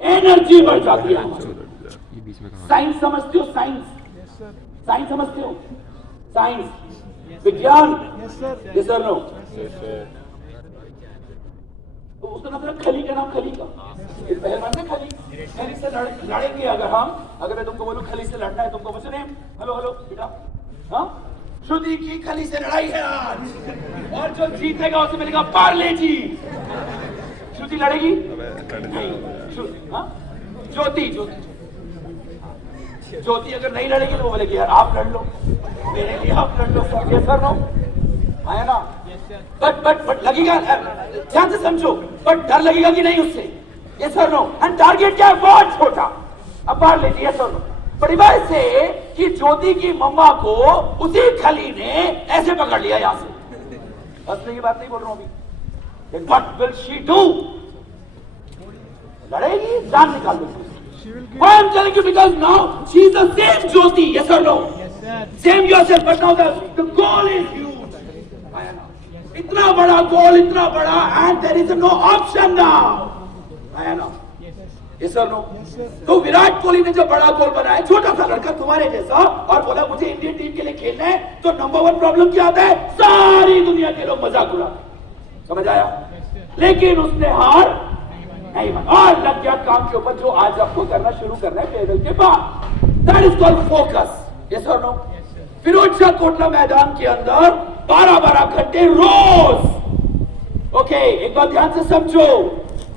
Energy बढ़ जाती है। साइंस समझते हो? साइंस, साइंस समझते हो? साइंस, विज्ञान, यस सर नो? तो उसका नाम खली का नाम, खली का पहलवान में खली, खली से लड़ेंगे अगर हम, अगर मैं तुमको बोलूं खली से लड़ना है तुमको, मुझे नेम, हेलो हेलो बेटा, हाँ श्रुति की खली से लड़ाई है आज और जो जीतेगा उसे मिलेगा पार्ले जी। श्रुति लड़ेगी नहीं, हाँ ज्योति, ज्योति ज्योति अगर नहीं लड़ेगी तो वो बोलेगी यार आप लड़ लो, मेरे लिए आप लड़ लो सर, ये सर नो आया ना? बट लगेगा, ध्यान से समझो, बट डर लगेगा कि नहीं उससे, ये सर नो? एंड टारगेट क्या है? बहुत छोटा, अब बाहर लीजिए, ये सर नो? परिवार से कि ज्योति की मम्मा को उसी खली ने ऐसे पकड़ लिया यहां से, बस ये बात नहीं बोल रहा हूं अभी, व्हाट विल शी डू? लड़ेगी, जान निकाल देगी। Why I'm telling you, because now she is the same Jyoti, yes or no? Yes sir. Same yourself, but now the goal is huge. इतना बड़ा गोल, इतना बड़ा, and there is no option now. आया ना? Yes or no? तो विराट कोहली ने जो बड़ा गोल बनाया, छोटा सा लड़का तुम्हारे जैसा, और बोला मुझे इंडियन टीम के लिए खेलना है, तो नंबर 1 प्रॉब्लम क्या आता है? सारी दुनिया के लोग मजाक उड़ाते, समझ आया? लेकिन उसने हार नहीं माना और लग गया काम के ऊपर, जो आज आपको करना शुरू करना है टेबल के बाद। That is called focus, yes और नो? फिरोज शाह कोटला मैदान के अंदर 12-12 घंटे रोज। ओके, एक बात ध्यान से समझो,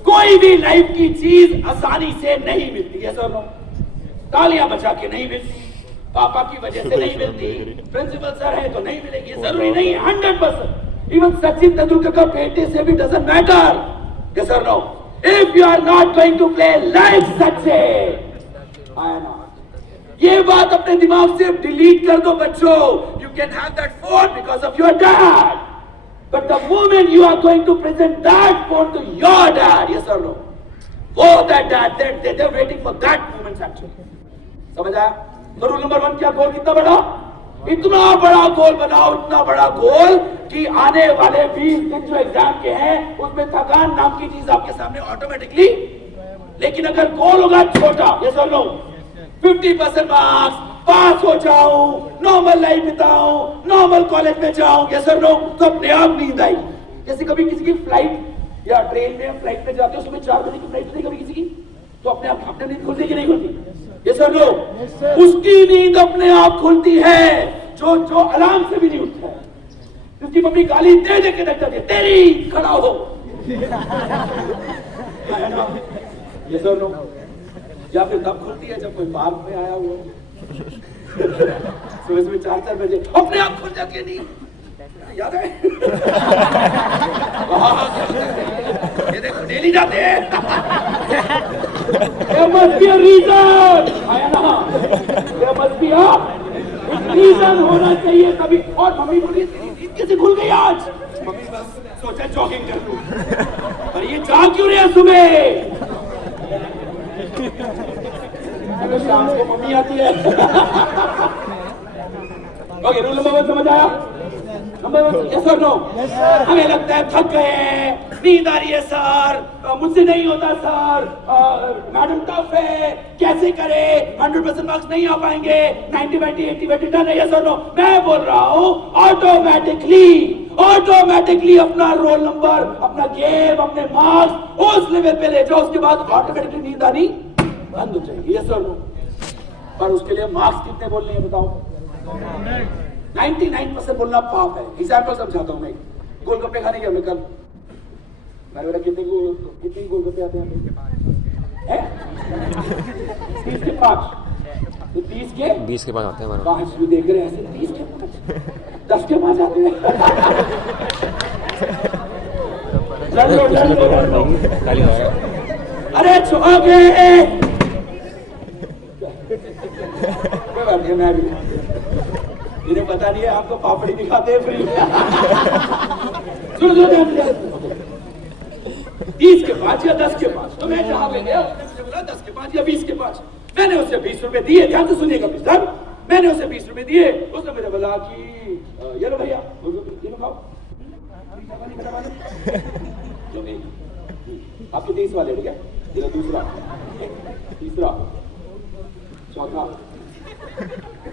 कोई भी लाइफ की चीज आसानी से नहीं मिलती, यस और नो? तालियां बजा के नहीं मिलती, पापा की वजह से नहीं मिलती, प्रिंसिपल सर है तो नहीं मिलेगी, जरूरी नहीं है, 100%। इवन सचिन तेंदुलकर का बेटे से भी डजंट मैटर, यस और no? If you are not going to play like Sachin, आया ना? ये बात अपने दिमाग से डिलीट कर दो बच्चों। You can have that phone because of your dad, but the moment you are going to present that phone to your dad, yes or no? वो that dad, they're waiting for that moment actually. समझ आया? तो rule number 1 क्या? गोल कितना बड़ा? इतना बड़ा गोल बनाओ, इतना बड़ा गोल कि आने वाले 20 दिन जो एग्जाम के हैं उसमें थकान नाम की चीज आपके सामने ऑटोमेटिकली। लेकिन अगर गोल होगा छोटा, ये सब लो, 50% मार्क्स, पास हो जाऊं, नॉर्मल लाइफ बिताऊं, नॉर्मल कॉलेज में जाऊं, ये सब लो, तो अपने आप नींद आई। जैसे कभी किसी की फ्लाइट या ट्रेन में फ्लाइट में जाते हो, उसमें 4 बजे की फ्लाइट थी कभी किसी की, तो अपने आप अपने नींद खुलती कि नहीं खुलती? ये सर लो, उसकी नींद अपने आप खुलती है जो अलार्म से भी नहीं उठता है। उसकी मम्मी गाली दे दे के रखता है, तेरी खड़ा हो। ये सर लो, या फिर तब खुलती है जब कोई पार्क में आया हुआ सुबह सुबह 4-4 बजे अपने आप खुल जाती है नींद, याद है? ये देखो डेली जाते हैं। There must be a reason, आया ना? There must be a reason होना चाहिए कभी। और मम्मी बोली नींद कैसे खुल गई आज? मम्मी बस सोचा जॉगिंग कर लूं, पर ये जाग क्यों रहे सुबह? अगर शाम को मम्मी आती है। ओके, रूल नंबर 1 समझ आया? नंबर 1, यस और नो? हमें लगता है थक गए, नींद आ रही है सर, मुझसे नहीं होता सर, मैडम टफ है, कैसे करें, 100% मार्क्स नहीं आ पाएंगे, 90, 80 डन है, यस और नो? मैं बोल रहा हूँ ऑटोमेटिकली अपना रोल नंबर, अपना गेम, अपने मार्क्स उस लेवल पे ले जाओ, उसके बाद ऑटोमेटिकली नींद आनी बंद हो जाएगी, यस और नो? पर उसके लिए मार्क्स कितने बोलने हैं बताओ? 99% बोलना पाप है। एग्जाम्पल समझाता हूँ मैं। गोलगप्पे खाने गया मैं कल, मैंने बोला कितने गोलगप्पे आते हैं? 30 के 5, तो 30 के 20 के 5 आते हैं। 5 भी देख रहे हैं ऐसे, 30 के 5, 10 के 5 आते हैं। अरे छोगे मैं भी, इन्हें पता नहीं है आपको पापड़ी दिखाते हैं फ्री। सुन 30 के 5 या 10 के 5, तो मैं जहां पे गया उसने बोला 10 के 5 या 20 के 5। मैंने उसे 20 रुपए दिए, ध्यान से सुनिएगा मिस्टर, मैंने उसे 20 रुपए दिए। उसने मुझे बोला कि ये लो भैया, ये लो खाओ, आपके 30 वाले, ठीक है? ये दूसरा, तीसरा, चौथा,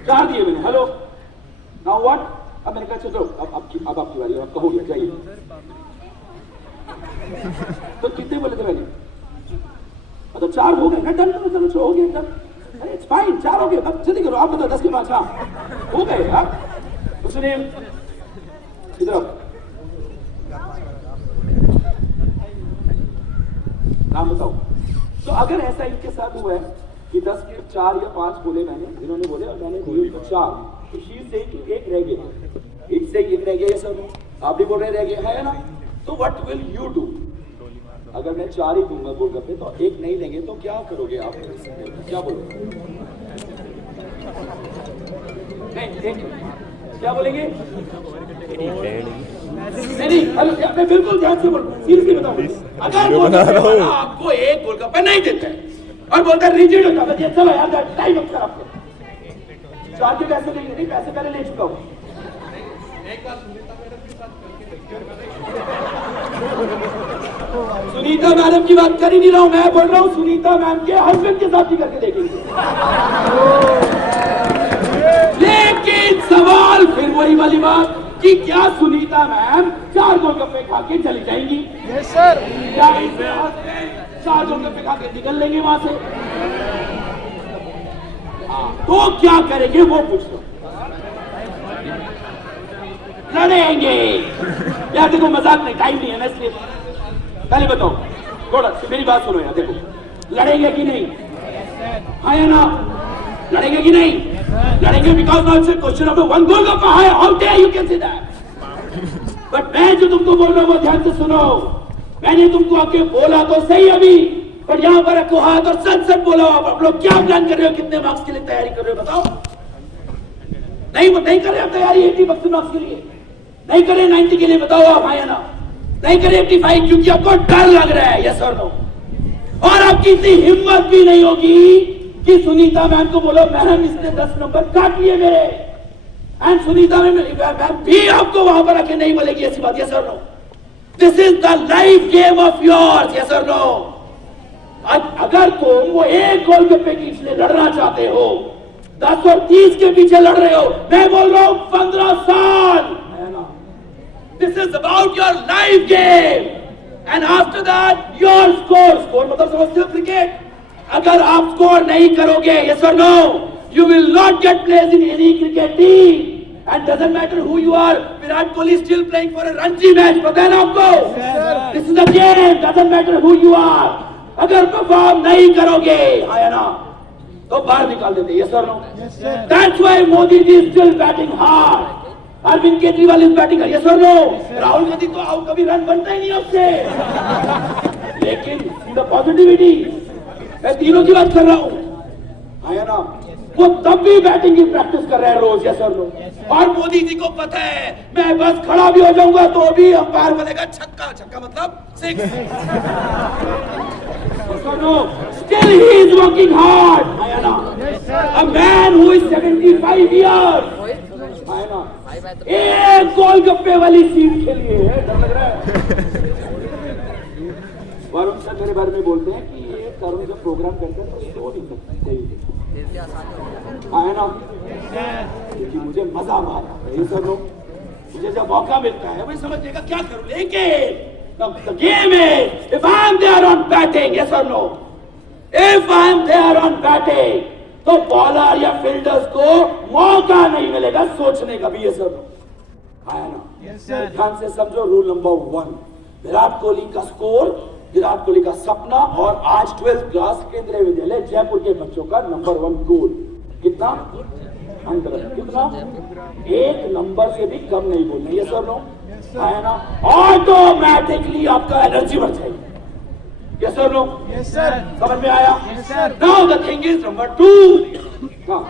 4 दिए मैंने। Hello, now what? अब मैंने कहा चलो अब आपकी बारी, आप कहोगे जाइए। तो कितने बोले थे मैंने? मतलब 4 हो गए ना, डन करो, चलो 6 हो गए डन। अरे इट्स फाइन, 4 हो गए, अब जल्दी करो, आप बताओ 10 के 5 हो गए। आप उसने इधर नाम बताओ। तो अगर ऐसा इनके साथ हुआ है कि 10 के 4 या 5 बोले मैंने, इन्होंने बोले और मैंने दिए तो 4, तो शी से कि 1 रह गया, एक से 1 रह गया, ये सब आप भी बोल रहे रह गया है ना। तो व्हाट विल यू डू? अगर मैं 4 ही दूंगा गोलगप्पे तो 1 नहीं देंगे तो क्या करोगे आप? क्या बोलोगे? नहीं, क्या बोलेंगे? नहीं, मैं बिल्कुल ध्यान से बोलूं, सीरियसली बताऊं। अगर आपको 1 गोलगप्पा नहीं देते और बोलता है रिजिड होता है, चलो यार टाइम अप कर आपको 4 के पैसे देंगे, नहीं पैसे पहले ले चुका हूं। सुनीता मैडम की बात कर ही नहीं रहा हूं, मैं बोल रहा हूं सुनीता मैम के हस्बैंड के साथ भी करके देखेंगे। लेकिन सवाल फिर वही वाली बात कि क्या सुनीता मैम 4 गोलगप्पे खा के चली जाएंगी? Yes sir. क्या इसके हस्बैंड 4 गोलगप्पे खा के निकल लेंगे वहां से? तो क्या करेंगे वो पूछ लो। लड़ेंगे यार, देखो मजाक नहीं, टाइम नहीं है ना, इसलिए पहले बताओ थोड़ा मेरी बात सुनो यार। देखो लड़ेंगे कि नहीं? हाँ या ना? लड़ेंगे कि नहीं? लड़ेंगे because now it's question number 1 गोलगप्पा है, how dare you can say that. But मैं जो तुमको बोल रहा हूं वो ध्यान से सुनो। मैंने तुमको आके बोला तो सही अभी, पर यहां पर रखो हाथ और सच सच बोलो। आप लोग क्या प्लान कर रहे हो? कितने मार्क्स के लिए तैयारी कर रहे हो बताओ? नहीं कर रहे आप तैयारी 80% मार्क्स के लिए? नहीं करे 90 के लिए? बताओ आप, हाँ या ना? नहीं करे 85 क्योंकि आपको डर लग रहा है, यस और नो? और आपकी इतनी हिम्मत भी नहीं होगी कि सुनीता मैम को बोलो मैम इसने 10 नंबर काट लिए मेरे, एंड सुनीता मैम भी आपको वहां पर आके नहीं बोलेगी ऐसी बात, यस और no? This is the life game of yours, yes और नो? अगर तुम वो 1 गोलगप्पे के लिए लड़ना चाहते हो, 10 और 30 के पीछे लड़ रहे हो, मैं बोल रहा हूं 15 साल। This is about your life game, and after that your score मतलब समझते हो क्रिकेट? अगर आप स्कोर नहीं करोगे, yes or no, you will not get placed in any cricket team, and doesn't matter who you are. Virat Kohli still playing for a Ranji match, पता है ना आपको? This is a game, doesn't matter who you are. अगर perform नहीं करोगे, आया ना, तो बाहर निकाल देते, yes or no? That's why Modi ji is still batting hard. Arvind Kejriwal इस बैटिंग यस और नो? राहुल गांधी तो आओ कभी रन बनता ही नहीं आपसे। लेकिन द पॉजिटिविटी, मैं तीनों की बात कर रहा हूं, आया ना? वो तब भी बैटिंग की प्रैक्टिस कर रहे हैं रोज, यस और नो? और मोदी जी को पता है मैं बस खड़ा भी हो जाऊंगा तो भी अंपायर बोलेगा छक्का, छक्का मतलब 6। Yes or no? Still he is working hard, आया ना? A man who is 75 years, आया ना? 1 गोलगप्पे वाली सीट के लिए डर लग रहा है। वरुण सर मेरे बारे में बोलते हैं कि ये तरुण जब प्रोग्राम करते हैं तो सो नहीं सकते, आया ना? क्योंकि मुझे मजा आ रहा है, ये सब लोग मुझे जब मौका मिलता है वही समझने का क्या करूं। लेकिन the game is if I am there on batting, yes or no? If I am there on batting, तो बॉलर या फील्डर्स को मौका नहीं मिलेगा सोचने का भी, ये सब आया ना? ध्यान से समझो रूल नंबर 1, विराट कोहली का स्कोर, विराट कोहली का सपना, और आज 12th क्लास केंद्रीय विद्यालय जयपुर के बच्चों का नंबर 1 गोल। कितना? 100। कितना? 1 नंबर से भी कम नहीं बोलना, ये सब नो? आया ना? ऑटोमेटिकली आपका एनर्जी बढ़ जाएगी, yes or no? Yes sir. समझ में आया? Yes sir. Now the thing is number 2. हाँ।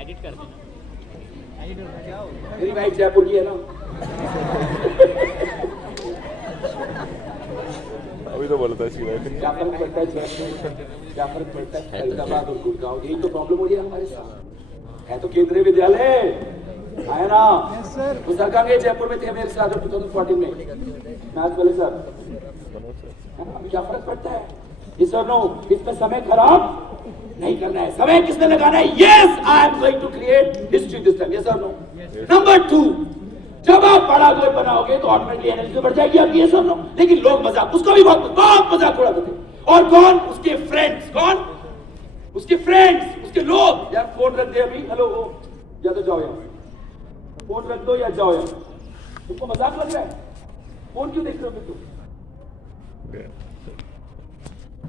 एडिट कर देना। एडिट करना क्या होगा? मेरी वाइफ जयपुर की है ना। अभी तो बोलता है सीधा। क्या फर्क पड़ता है जयपुर? क्या फर्क पड़ता है फरीदाबाद और गुड़गांव? यही तो प्रॉब्लम हो रही है हमारे साथ। है तो केंद्रीय विद्यालय, आया ना? वो सरकार के जयपुर में थे मेरे साथ 2014 में मैच वाले सर। क्या फर्क पड़ता है? इस और नो, इसमें समय खराब नहीं करना है, समय किसने लगाना है? Yes, I am going to create history this time. Yes और नो? नंबर 2, जब आप बड़ा गोल बनाओगे तो ऑटोमेटिकली एनर्जी बढ़ जाएगी आपकी। यस और नो? लेकिन लोग मजाक, उसका भी बहुत मजाक उड़ाते थे। और कौन? उसके फ्रेंड्स। कौन? उसके फ्रेंड्स, उसके लोग। यार फोन रख दे अभी, हेलो, या तो जाओ यार, फोन रख दो या जाओ यार। तुमको मजाक लग रहा है? फोन क्यों देख रहे हो तुम?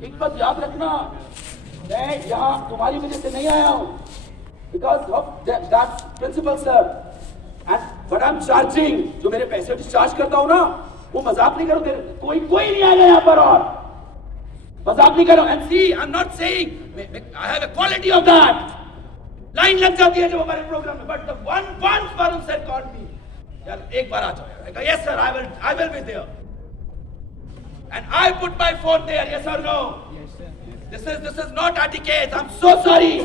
एक बात याद रखना, मैं यहां तुम्हारी वजह से नहीं आया हूं, because of that principal sir and what I am charging. जो मेरे पैसे डिस्चार्ज करता हूं ना, वो मजाक नहीं करो। कोई नहीं आएगा यहां पर और मजाक नहीं करो। And see, I am not saying I have a quality of that. Line लग जाती है जब हमारे प्रोग्राम में, but the one Varun sir called me, यार एक बार आ जाओ यार। Yes sir, I will be there and I put my phone there. Yes or no? Yes sir. This is not etiquette. I'm so sorry.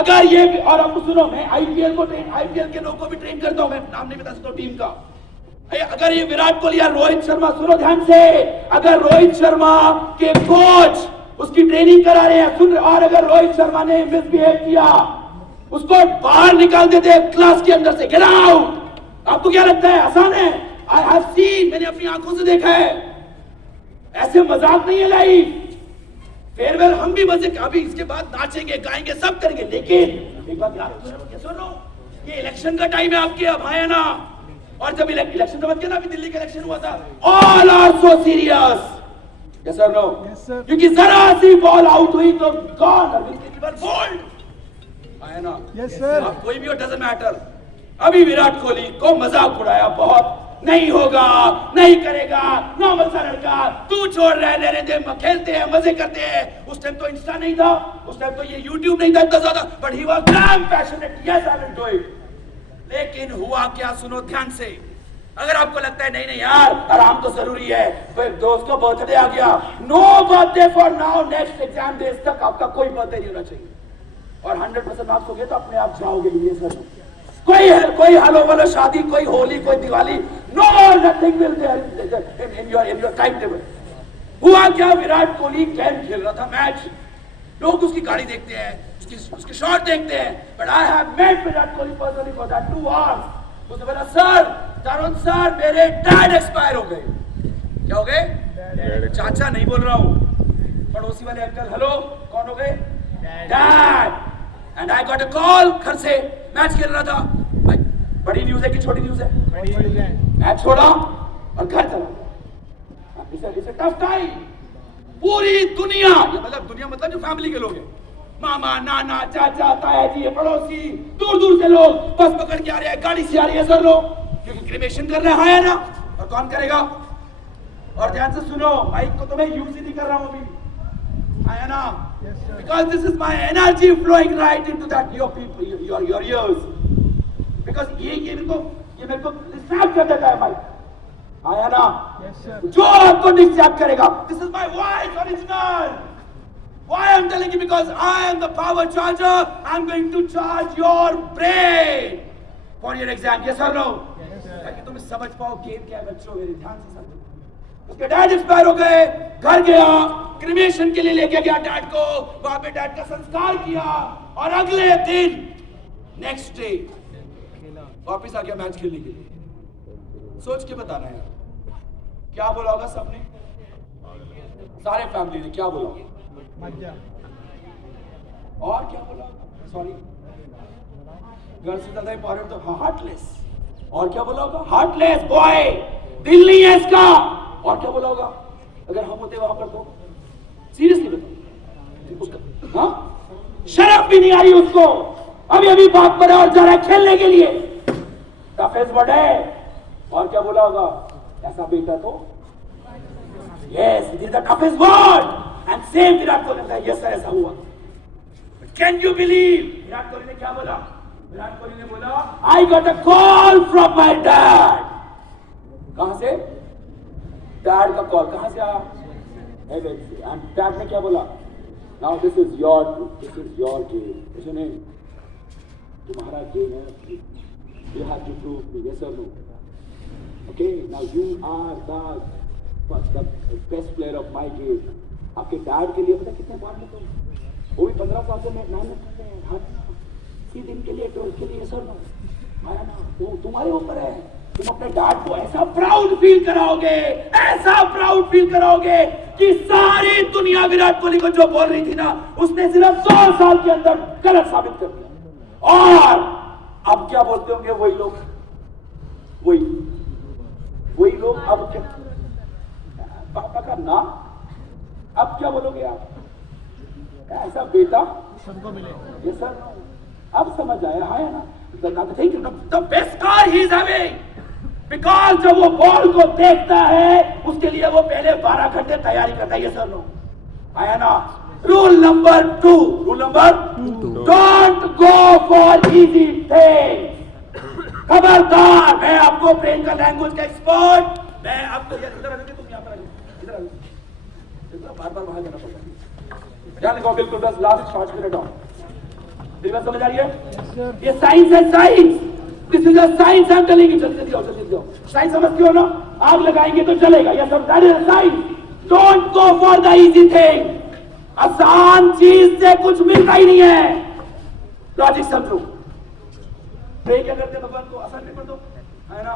अगर ये, और आपको सुनो, मैं आईपीएल के लोगों को भी ट्रेन करता हूं, मैं नाम नहीं बता सकता टीम का। अगर ये विराट कोहली या रोहित शर्मा, सुनो ध्यान से, अगर रोहित शर्मा के कोच उसकी ट्रेनिंग करा रहे हैं, सुन, और अगर रोहित शर्मा ने मिसबिहेव किया, उसको बाहर निकाल देते हैं क्लास के अंदर से, गेट आउट। आपको क्या लगता है आसान है? आई हैव सीन, मैंने अपनी आंखों से देखा है। ऐसे मजाक नहीं है लाइफ। फेयरवेल हम भी मजे, अभी इसके बाद नाचेंगे गाएंगे सब करेंगे, लेकिन एक बात याद सुनो, ये इलेक्शन का टाइम है आपके, अब आया ना। और जब इलेक्शन समझ के ना, अभी दिल्ली का इलेक्शन हुआ था, all are so serious. Yes और नो? क्योंकि जरा सी बॉल आउट हुई तो गॉन, अरविंद केजरीवाल बोल्ड। आया ना? Yes sir. अब कोई भी हो, डजंट मैटर। अभी विराट कोहली को मजाक उड़ाया बहुत, नहीं होगा, नहीं करेगा, नॉर्मल सा लड़का, तू छोड़ रहे, रहने दे, खेलते हैं, मजे करते हैं। उस टाइम तो इंस्टा नहीं था, उस टाइम तो ये यूट्यूब नहीं था इतना ज्यादा, but he was dam passionate. Yes, I will do it. लेकिन हुआ क्या, सुनो ध्यान से। अगर आपको लगता है नहीं यार आराम तो जरूरी है, फिर दोस्त का बर्थडे आ गया, no birthday for now, next exam days तक आपका कोई बर्थडे नहीं होना चाहिए, और 100% मार्क्स हो गए तो अपने आप जाओगे। ये सर, कोई हेलो वाला शादी, कोई होली, कोई Diwali, no, nothing will there in your time table. हुआ क्या, विराट कोहली कैन खेल रहा था मैच, लोग उसकी गाड़ी देखते हैं, उसके शॉट देखते हैं, but I have met Virat Kohli personally for that 2 hours. उसने बोला, सर तरुण सर, मेरे डैड एक्सपायर हो गए। क्या हो गए? चाचा नहीं बोल रहा हूं, पड़ोसी वाले अंकल, हेलो कौन हो गए? Dad. And I got a call, घर से, मैच खेल रहा था। भाई बड़ी न्यूज है कि छोटी न्यूज है? मैच छोड़ा और घर चला। It's a tough time. पूरी दुनिया, ये मतलब जो फैमिली के लोग हैं, मामा, नाना, चाचा, ताया जी, पड़ोसी, दूर दूर से लोग बस पकड़ के आ रहे हैं, गाड़ी से आ रही है सर लोग, क्योंकि क्रिमेशन कर रहे हैं ना। और कौन करेगा? और ध्यान से सुनो, माइक को तो मैं यूज ही नहीं कर रहा हूं अभी, आया ना? Because this is my energy flowing right into that your people, your ears. Because ये मेरे को डिस्ट्रैक्ट कर देता है माइक, आया ना? जो आपको डिस्ट्रैक्ट करेगा, this is my voice original. Why I'm telling you? Because I am the power charger. I'm going to charge your brain for your exam. Yes or no? Yes sir. ताकि तुम समझ पाओ game क्या है बच्चों, मेरे ध्यान से समझो। उसके डैड एक्सपायर हो गए, घर गया, क्रिमेशन के लिए लेके गया डैड को, वहां पे डैड का संस्कार किया, और अगले दिन नेक्स्ट डे वापस आ गया मैच खेलने के लिए। सोच के बताना है क्या बोला होगा सबने, सारे फैमिली ने क्या बोला होगा? और क्या बोला? सॉरी, घर से ज्यादा इंपॉर्टेंट तो हार्टलेस। और क्या बोला होगा? हार्टलेस बॉय, दिल नहीं है इसका। और क्या बोला होगा अगर हम होते वहां पर? तो सीरियसली बताओ उसका, हाँ, शर्म भी नहीं आ रही उसको, अभी बात पर और जा रहा है खेलने के लिए, टफेस्ट वर्ड है। और क्या बोला होगा? ऐसा बेटा तो, yes, it is the toughest word. And same Virat Kohli ने, यस सर ऐसा हुआ। Can you believe Virat Kohli ने क्या बोला? विराट कोहली ने बोला, I got a call from my dad. कहां से? डैड का कॉल कहां से आया? हेवन से। एंड डैड ने क्या बोला? Now this is your game. नहीं, तुम्हारा गेम है, You have to prove me, yes or no. Okay, now you are the best player of my game. आपके डैड के लिए पता कितने बार में तुम वो भी 15 साल से मेहनत कर रहे हैं हर किसी दिन के लिए 12 के लिए सर आया ना वो तुम्हारे ऊपर है तुम अपने डैड को ऐसा प्राउड फील कराओगे कि सारी दुनिया विराट कोहली को जो बोल रही थी ना उसने सिर्फ 100 साल के अंदर गलत साबित कर दिया और अब क्या बोलते होंगे वही लोग अब क्या पापा का नाम अब क्या बोलोगे आप ऐसा बेटा सबको मिले ये सर अब समझ आया है ना the best car he is having because जब वो बॉल को देखता है उसके लिए वो पहले 12 घंटे तैयारी करता है ये सर नो आया ना rule number 2 don't go for easy things खबरदार मैं आपको ब्रेन का लैंग्वेज का एक्सपर्ट मैं आपको इधर आने तुम यहां पर इधर बार वहां जाना पड़ता है ध्यान रखो बिल्कुल बस लास्ट 5 मिनट और मेरी बात समझ आ रही है ये साइंस है science this is a science I am telling you जल्दी जाओ साइंस समझते हो ना आग लगाएंगे तो चलेगा ये सब science don't go for the easy thing आसान चीज से कुछ मिलता ही नहीं है लॉजिक समझो प्रे क्या करते भगवान को आसान पेपर दो है ना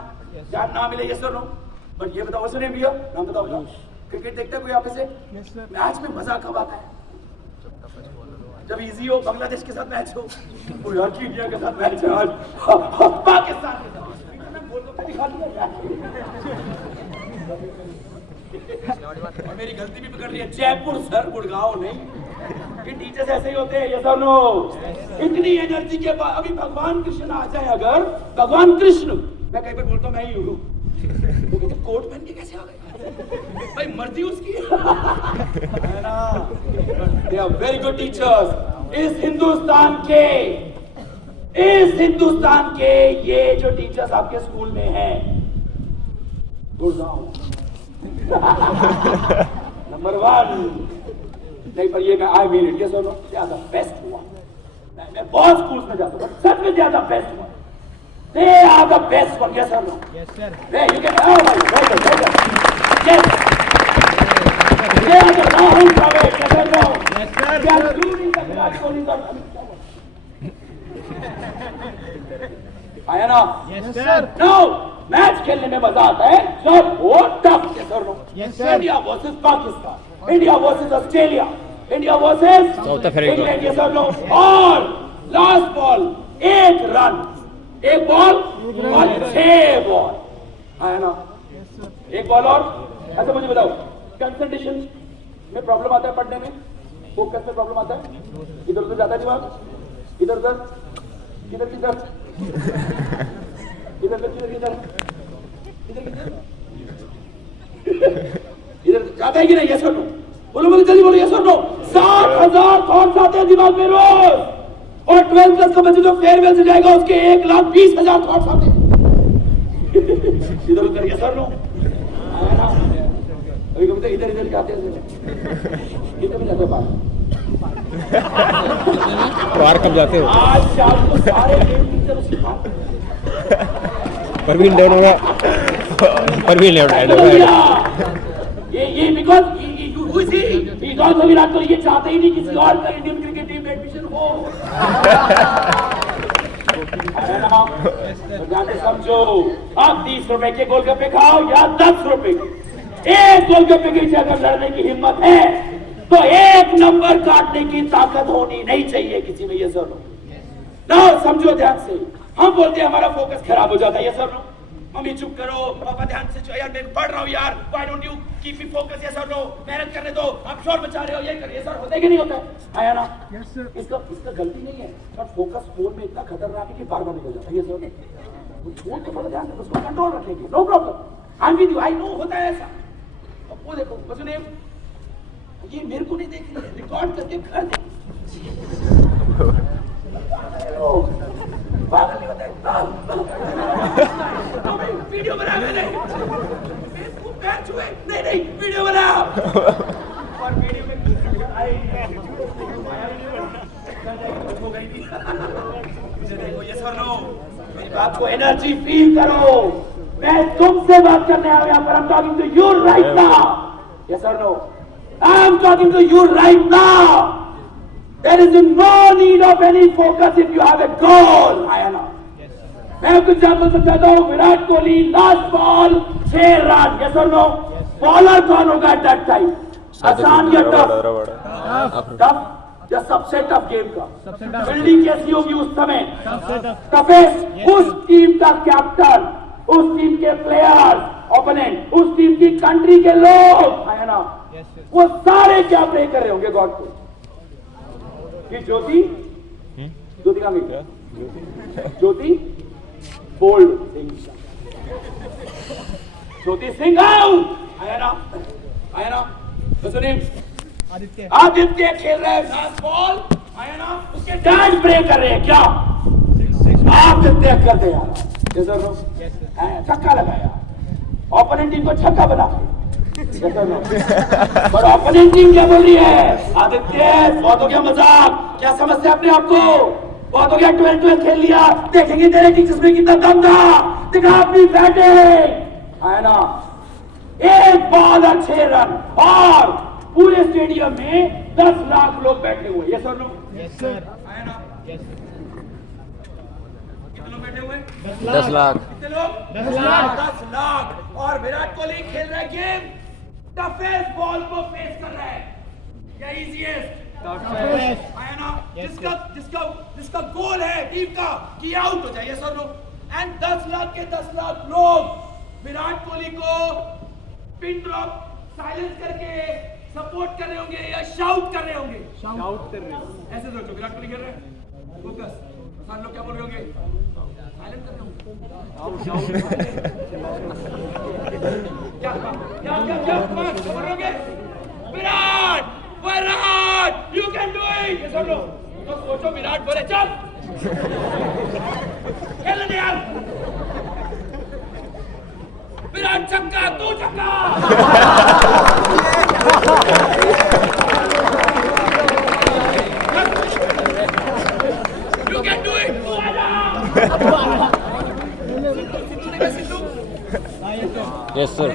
ज्ञान ना मिले ये सर नो बट ये बताओ सुने भैया नाम बताओ क्रिकेट देखते हो कोई आप इसे मैच में मजा कब आता है जब इजी हो बांग्लादेश के साथ मैच हो यार की इंडिया के साथ मैच है आज पाकिस्तान के साथ बोल दो दिखा दिया और मेरी गलती भी पकड़ रही है जयपुर सर गुड़गांव नहीं ये टीचर्स ऐसे ही होते हैं ये सर नो इतनी एनर्जी के बाद अभी भगवान कृष्ण आ जाए अगर भगवान कृष्ण मैं कहीं पर बोलता हूँ मैं ही हूँ वो कहते कोट पहन के कैसे आ गए भाई मर्जी उसकी है ना they are very good teachers इस हिंदुस्तान के ये जो टीचर्स आपके स्कूल में हैं गुड़गांव नंबर 1 नहीं पर ये मैं आई मीन इट ये सुनो ज्यादा बेस्ट हुआ मैं बहुत स्कूल्स में जाता हूँ सच में ज्यादा बेस्ट हुआ they are the best one yes or no there you can oh my god yes they are the Rahul Dravid yes or no yes sir they are including the Virat Kohli आया ना yes sir no match खेलने में मजा आता है जब वो tough yes or no yes sir India versus Pakistan India versus Australia India versus South Africa England yes or no और लास्ट बॉल 1 रन एक बॉल और 6 बॉल आया ना एक बॉल और ऐसा मुझे बताओ कंसंट्रेशन में प्रॉब्लम आता है पढ़ने में फोकस में प्रॉब्लम आता है इधर उधर जाता है दिमाग इधर उधर किधर किधर इधर किधर किधर इधर जाता है कि नहीं यस और नो बोलो जल्दी बोलो यस और नो 7,000 थॉट्स आते हैं दिमाग में रोज और 12 प्लस का बच्चा जो फेयरवेल से जाएगा उसके 1,20,000 थॉट्स आते हैं इधर उधर ये सर नो आया ना अभी कभी तो इधर इधर जाते हैं इधर भी जाते बाहर कब जाते हो आज शाम को सारे गेम टीचर सिखा परवीन डाउन हो गया परवीन आउट ये because he is also Virat Kohli ये चाहते ही नहीं किसी और का इंडियन क्रिकेट टीम में एडमिशन हो समझो आप 30 रुपए के गोलगप्पे खाओ या 10 रुपए एक गोलगप्पे के पीछे अगर लड़ने की हिम्मत है तो एक नंबर काटने की ताकत होनी नहीं चाहिए किसी में ये सर ना समझो ध्यान से हम बोलते हैं हमारा फोकस खराब हो जाता है ये सर मम्मी चुप करो पापा ध्यान से यार मैं पढ़ रहा हूँ यार why don't you keep me focus yes और नो मेहनत करने दो आप शॉट बचा रहे हो ये करिए सर होता है कि नहीं होता है आया ना यस सर इसका गलती नहीं है बट फोकस फोन में इतना खतरनाक है कि बार-बार निकल जाता है ये सर फोन को थोड़ा ध्यान रखो उसको कंट्रोल रखेंगे no problem I am with you I know होता है ऐसा अब वो देखो सुनिए ये मेरे को नहीं देख रही रिकॉर्ड करके घर देख पागल नहीं होता है वीडियो बना मैंने फेसबुक पैर छुए नहीं वीडियो बना और वीडियो में आई हो गई थी मुझे देखो ये सर नो मेरी आपको एनर्जी फील करो। मैं तुमसे बात करने आया यहाँ पर। I'm talking to you right now. Yes or no? I'm talking to you right now. There is no need of any focus if you have a goal. आया मैं कुछ एग्जाम्पल समझाता हूँ। Virat Kohli last ball 6 run. Yes और no? Bowler कौन होगा at that time? आसान या टफ? टफ या सबसे टफ गेम का? फील्डिंग कैसी होगी उस समय? टफेस्ट। उस टीम का कैप्टन, उस टीम के प्लेयर्स, ओपोनेंट, उस टीम की कंट्री के लोग, है ना, वो सारे क्या प्रे कर रहे होंगे गॉड को कि ज्योति कहाँ गई? ज्योति बोल्ड ज्योति सिंह आउट। आया ना? तो सुनिए, आदित्य खेल रहे हैं लास्ट बॉल। आया ना? उसके डैड प्रे कर रहे हैं क्या? आदित्य कर दे यार, छक्का लगाया, ओपोनेंट टीम को छक्का बना पर ओपोनेंट टीम क्या बोल रही है? आदित्य बहुत हो गया मजाक, क्या समझते हैं अपने आप को? बहुत हो गया, 12-12 खेल लिया, देखेंगे तेरे टीचर्स में कितना दम था, दिखा अपनी बैटिंग। आया ना? एक बॉल और 6 रन और पूरे स्टेडियम में 10 लाख लोग बैठे हुए। यस और नो? Yes sir. आया ना? यस। कितने लोग बैठे हुए? 10 लाख। कितने लोग? 10 लाख। 10 लाख। और विराट कोहली खेल रहा है गेम, टफेस्ट बॉल को फेस कर रहा है या इजीएस्ट? आया ना? जिसका गोल है टीम का कि आउट हो जाए। यस और नो? एंड 10 लाख के 10 लाख लोग विराट कोहली को पिन ड्रॉप साइलेंस करके सपोर्ट कर रहे होंगे या शाउट कर रहे होंगे? शाउट कर रहे हैं। ऐसे सोचो, विराट कोहली खेल रहे हैं, फोकस, सारे लोग क्या बोल रहे होंगे? साइलेंट कर रहे होंगे। क्या बोल रहे होंगे? Virat you can do it. ये सब लोग तो सोचो, विराट बोले चल खेल दे यार, विराट छक्का, तू छक्का। यू कैन डू इट, तू आजा। Yes sir.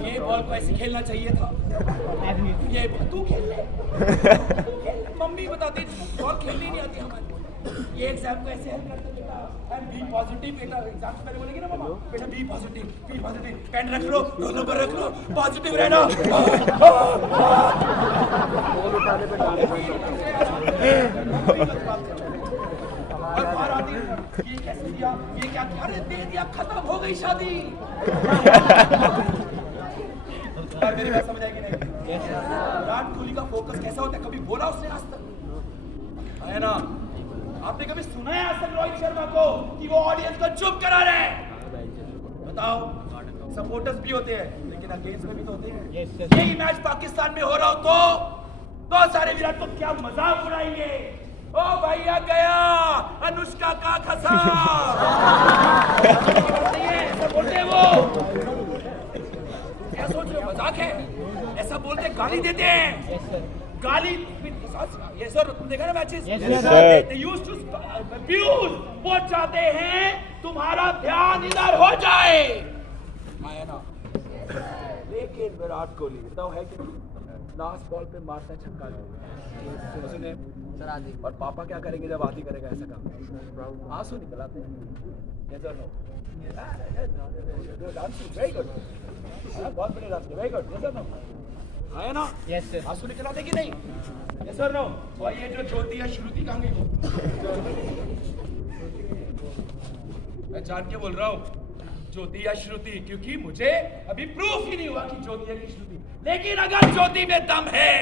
ये बॉल को ऐसे खेलना चाहिए था। ये तू खेल ले, मम्मी बताती बॉल खेलनी नहीं आती हमारी। ये एग्जाम को ऐसे हेल्प करता बेटा, एंड बी पॉजिटिव बेटा। एग्जाम से पहले बोलेंगे ना मम्मा, बेटा बी पॉजिटिव, पेन रख लो, 2 नंबर रख लो, पॉजिटिव रहना। और बाहर आती ये कैसे दिया, ये क्या किया? अरे दे दिया, खत्म हो गई शादी। मेरी बात समझ आएगी नहीं? विराट कोहली का फोकस कैसा होता है, कभी बोला उसने आज तक? है ना? आपने कभी सुना है आज तक रोहित शर्मा को कि वो ऑडियंस को चुप करा रहे हैं? बताओ, सपोर्टर्स भी होते हैं लेकिन अगेंस्ट में भी तो होते हैं। यही मैच पाकिस्तान में हो रहा हो तो सारे विराट को क्या मजाक उड़ाएंगे? ओ भैया गया, अनुष्का का खसा। ऐसा बोलते हैं वो, क्या सोच रहे हो मजाक है? ऐसा बोलते गाली देते हैं, गाली। ये सर तुम देखा ना matches? They used to abuse। वो चाहते हैं तुम्हारा ध्यान इधर हो जाए। आया ना? लेकिन विराट कोहली बताओ है कि लास्ट बॉल पे मारता है छक्का उसने, और पापा क्या करेंगे जब आदि करेगा ऐसा काम? आंसू निकल आते हैं। yes or no? Very good। बहुत बड़े रास्ते, very good. yes or no? आया ना? Yes sir. आंसू निकल आते कि नहीं? yes or no? और ये जो ज्योति है, श्रुति कहाँ गई? मैं जान के बोल रहा हूँ ज्योति या श्रुति, क्योंकि मुझे अभी प्रूफ ही नहीं हुआ कि ज्योति है कि श्रुति। लेकिन अगर ज्योति में दम है,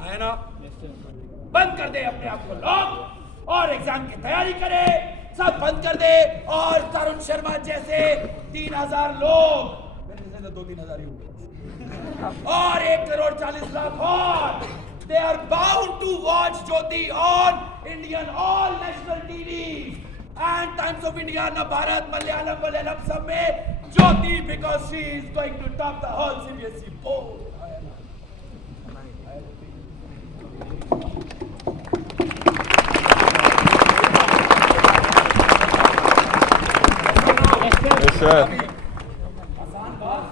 आया ना, बंद कर दे अपने आप को लॉक और एग्जाम की तैयारी करे, सब बंद कर दे। और तरुण शर्मा जैसे 3000 लोग, मेरे जैसे तो 2-3 हजार ही होंगे, और 1,40,00,000 और, they are bound to watch Jyoti on Indian all national TVs and Times of India, Navbharat, Malayalam सब में Jyoti, because she is going to top the whole CBSE board। sir. आसान बात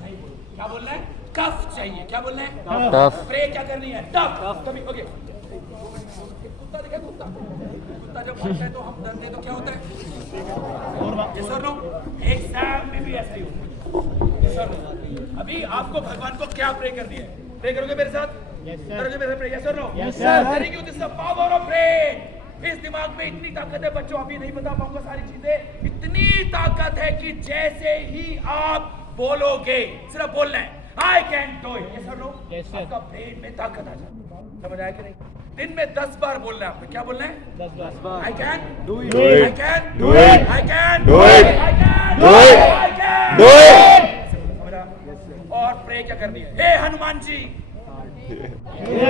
नहीं बोल, क्या बोलना है? टफ चाहिए, क्या बोलना है? Tough. प्रे क्या करनी है? टफ कभी ओके। कुत्ता देखा, कुत्ता जब भागता है तो हम डरते हैं तो क्या होता है? Yes or no? एग्जाम में भी ऐसा ही होता है। Yes or no? अभी आपको भगवान को क्या प्रे करनी है? प्रे करोगे मेरे साथ? करोगे मेरे साथ pray? Yes or no? Yes, sir. Very good. This is the power of prayer. इस दिमाग में इतनी ताकत है बच्चों, अभी नहीं बता पाऊंगा सारी चीजें। इतनी ताकत है कि जैसे ही आप बोलोगे, सिर्फ बोलना है I can do it. Yes or no? Yes, sir. आपका ब्रेन में ताकत आ जाती है। समझ आया कि नहीं? दिन में 10 बार बोलना है आपको। क्या बोलना है? 10 बार। I can Do it. Do it. I can Do it. I can Do it. I can Do it. I can Do it. समझा? और प्रे क्या करनी है? हे हनुमान जी, हे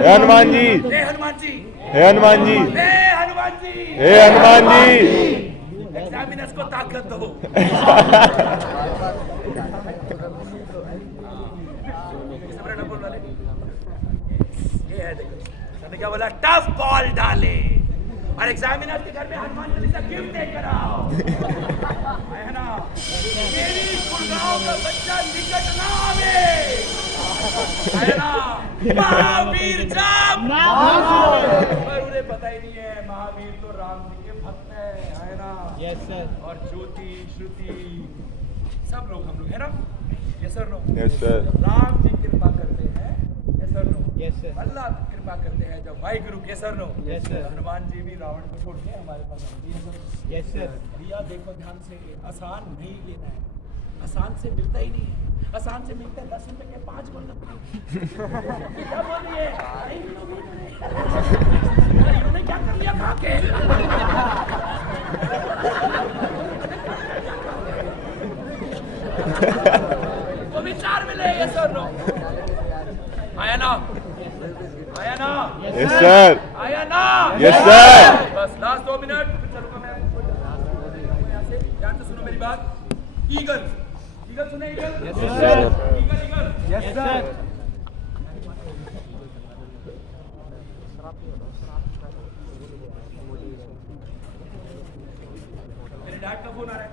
हनुमान जी, हे हनुमान जी, हे हनुमान जी, हे हनुमान जी, हे हनुमान जी। एग्जामिनर्स को ताकत दो। समझ रहे बोल वाले? ये है देखो, मैंने क्या बोला? टफ बॉल डाले और एग्जामिनर के घर में हनुमान चालीसा गिफ्ट देकर आओ, है ना? मेरी गुड़गांव का बच्चा निकट ना आवे, है ना? महावीर जाप पर उन्हें पता ही नहीं है महावीर तो राम जी के भक्त है ना? Yes, sir. और ज्योति श्रुति सब लोग हम लोग है ना? Yes sir no? Yes, sir. Ram ji कृपा करते हैं, yes sir no? Yes, sir. Allah कृपा करते हैं जब Waheguru, yes sir no? Yes, sir. Hanuman ji भी रावण को छोड़ के हमारे पास आए। Yes, sir. Yes, sir. भैया देखो ध्यान से, आसान नहीं लेना है, आसान से मिलता ही नहीं है। आसान से मिलते हैं 10 रुपए के 5 गोलगप्पे। क्या बोल रही है? इन्होंने क्या कर लिया खा के? वो भी 4 मिले, यस और नो? आया ना? आया ना? Yes, sir. आया ना? Yes, sir. बस लास्ट 2 मिनट फिर चलूंगा मैं। यहाँ से ध्यान से सुनो मेरी बात। ईगल, ईगल सुने? Eagle, Yes, eagle, sir. Eagle. Yes, sir. मेरे डैड का फोन आ रहा है,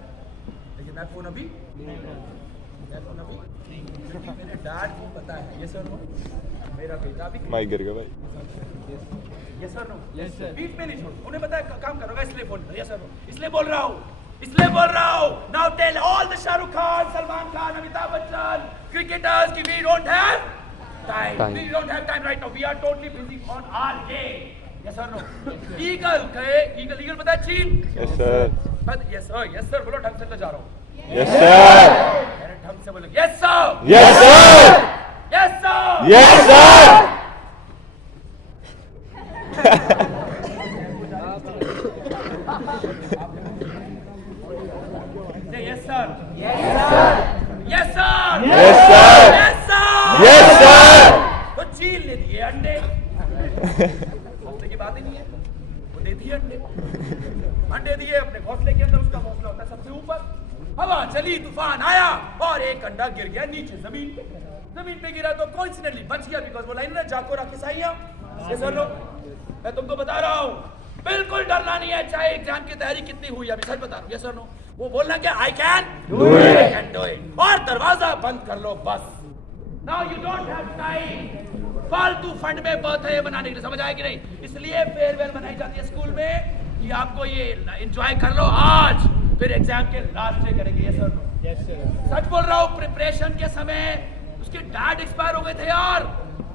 लेकिन मैं फोन अभी क्योंकि मेरे डैड को पता है, ये सर नो? मेरा बेटा भी माइक गिर गया भाई। ये सर नो? Yes, sir. बीच में नहीं छोड़, उन्हें पता है काम करोगा इसलिए फोन कर, ये सर नो? इसलिए बोल रहा हूँ, इसलिए बोल रहा हूँ। Now tell all the Shahrukh Khan, Salman Khan, Amitabh Bachchan, cricketers की we don't have time, we don't have time right now, we are totally busy on our game. Yes sir no? Eagle कहे, ईगल, ईगल पता है चीन? Yes, sir. यस सर बोलो, ढंग से तो जा रहा हूँ। Yes, sir. अरे ढंग से बोलो, yes sir, Yes, sir. Yes sir, Yes, sir. Yes sir, yes sir, yes sir, Yes, sir. Yes sir, Yes, sir. वो चील ने दिए अंडे, घोंसले की बात ही नहीं है, वो देती है अंडे, अंडे दिए अपने घोंसले के अंदर, उसका घोंसला होता है सबसे ऊपर। हवा चली, तूफान आया और एक अंडा गिर गया नीचे जमीन पे। जमीन पे गिरा तो कोइंसिडेंटली बच गया, बिकॉज वो लाइन ना जाको रखे साइया। ये सुन लो, मैं तुमको बता रहा हूँ, बिल्कुल डरना नहीं है, चाहे एग्जाम की तैयारी कितनी हुई, अभी सच बता रहा हूँ। ये सुन लो, वो बोलना क्या? I can do it, I can do it, और दरवाजा बंद कर लो बस। Now you don't have time फालतू फंड में बर्थडे बनाने के लिए, समझ आया कि नहीं? इसलिए फेयरवेल बनाई जाती है स्कूल में कि आपको ये एंजॉय कर लो आज, फिर एग्जाम के लास्ट डे करेंगे। ये सर Yes, sir. सच बोल रहा हूँ, प्रिपरेशन के समय उसके डैड एक्सपायर हो गए थे यार,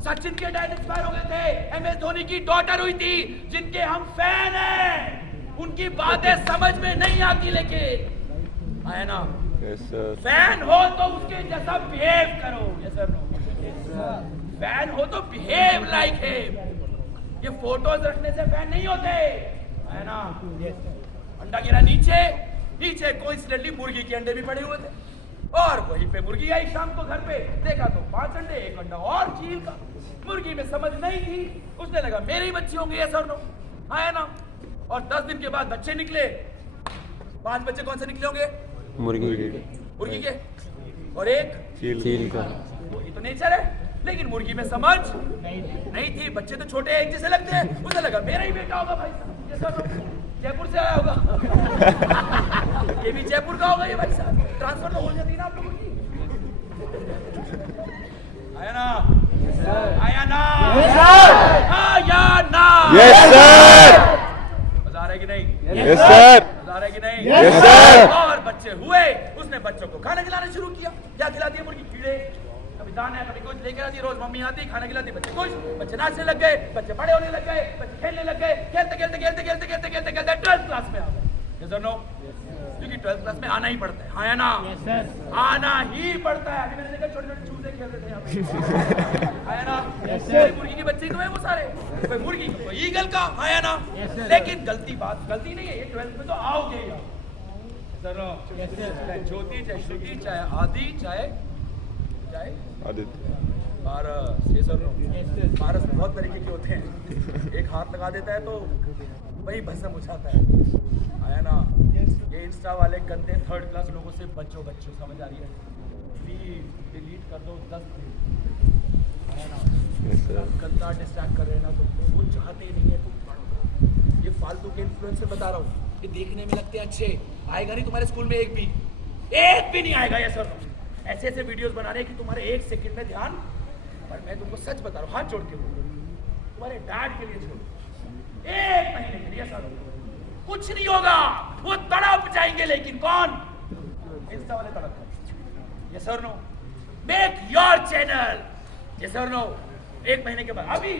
सचिन के डैड एक्सपायर हो गए थे, MS धोनी की डॉटर हुई थी, जिनके हम फैन हैं, उनकी बातें समझ में नहीं आती, लेकिन है ना? Yes, sir. फैन हो तो उसके जैसा बिहेव करो। ये सर फैन हो तो बिहेव लाइक हिम। ये फोटोज रखने से फैन नहीं होते, है ना? अंडा गिरा नीचे, नीचे कोइंसिडेंटली मुर्गी के अंडे भी पड़े हुए थे, और वहीं पे मुर्गी आई शाम को घर पे, देखा तो 5 अंडे, 1 अंडा और चील का। मुर्गी में समझ नहीं थी, उसने लगा मेरे ही बच्चे होंगे, ये सर नो? आया ना? और 10 दिन के बाद बच्चे निकले। 5 बच्चे कौन से निकले होंगे? मुर्गी मुर्गी के, और एक चील का। ये तो नेचर है, लेकिन मुर्गी में समझ नहीं थी, बच्चे तो छोटे एक जैसे लगते हैं, उसे लगा मेरा ही बेटा होगा भाई साहब। ये सब जयपुर से आया होगा। ये भी जयपुर का होगा ये भाई साहब। ट्रांसफर तो हो जाती ना आप लोगों की। आया ना? आया ना? आया ना? Yes, sir. मजा आ रहा है कि नहीं? Yes, sir. मजा आ रहा है कि नहीं? Yes, sir. और बच्चे हुए, उसने बच्चों को खाना खिलाना शुरू किया। क्या खिलाती है मुर्गी? कीड़े, कभी दाना, कभी कुछ लेकर आती। रोज मम्मी आती, खाना खिलाती, बच्चे खुश, बच्चे नाचने लग गए, बच्चे बड़े होने लग गए, बच्चे खेलने लग गए, खेलते खेलते खेलते खेलते खेलते खेलते खेलते 12th क्लास में आ गए। Yes or no? क्योंकि 12th क्लास में आना ही पड़ता है। हाँ या ना? आना ही पड़ता है। अभी मैंने देखा छोटे छोटे चूजे खेल रहे थे यहाँ पे। हाँ या ना? मुर्गी के बच्चे तो है वो सारे। कोई मुर्गी का, कोई ईगल का। हाँ या ना? लेकिन गलती नहीं है, ये 12th में तो आओगे यार। चाहे ज्योति, चाहे श्रुति, चाहे आदि, चाहे आदित्य। पारस। ये सब पारस बहुत तरीके के होते हैं। एक हाथ लगा देता है तो वही भस्म उछाता है। आया ना? ये इंस्टा वाले गंदे 3rd क्लास लोगों से बच्चों समझ आ रही है? प्लीज डिलीट कर दो 10 दिन। आया ना? Yes, sir. गंदा डिस्ट्रैक्ट कर रहे हैं ना तुमको, वो चाहते ही नहीं है तुम पढ़ो। ये फालतू के इन्फ्लुएंसर बता रहा हूँ, ये देखने में लगते हैं अच्छे, आएगा नहीं तुम्हारे स्कूल में एक भी नहीं आएगा। ये सर ऐसे ऐसे वीडियोस बना रहे हैं कि तुम्हारे 1 सेकंड में ध्यान, पर मैं तुमको सच बता रहा हूँ, हाथ जोड़ के बोल, तुम्हारे डैड के लिए छोड़ो 1 महीने के लिए। सर कुछ नहीं होगा, वो तड़प जाएंगे, लेकिन कौन? इंस्टा वाले तड़प जाएंगे। ये sir no, make your channel. ये सर नो, 1 महीने के बाद अभी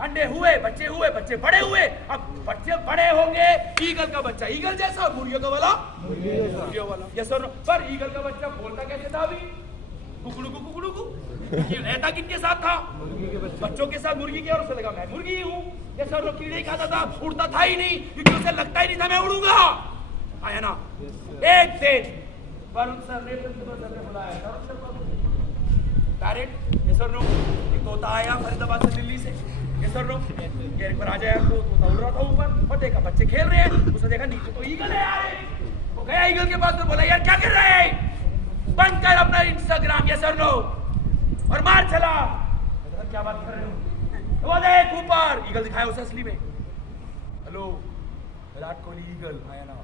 अंडे हुए, बच्चे बड़े हुए, अब बच्चे बड़े होंगे, ईगल का बच्चा ईगल जैसा और मुर्गियों का वाला मुर्गियों वाला। यस सर, पर ईगल का बच्चा बोलता कैसे था अभी? कुकड़ू कुकड़ू। ये रहता किनके साथ था? बच्चों के साथ मुर्गी के, और उसे लगा मैं मुर्गी ही हूँ। यस सर, कीड़े खाता था, उड़ता था ही नहीं, क्योंकि उसे लगता ही नहीं था मैं उड़ूंगा। आया ना? एक दिन वरुण सर ने प्रिंसिपल सर ने बुलाया, पैरेट। यस सर नो, एक तोता आया फरीदाबाद से, दिल्ली से। ये सर नो, ये एक बार आ जाए तो तोता उड़ रहा था ऊपर, और देखा बच्चे खेल रहे हैं, उसने देखा नीचे तो ईगल है यार। वो गया ईगल के पास, तो बोला यार क्या कर रहे हैं, बंद कर अपना इंस्टाग्राम। ये सर नो, और मार चला। क्या बात कर रहे हो? वो देख ऊपर ईगल दिखाया उसे असली में। Hello, Virat Kohli eagle. आया ना?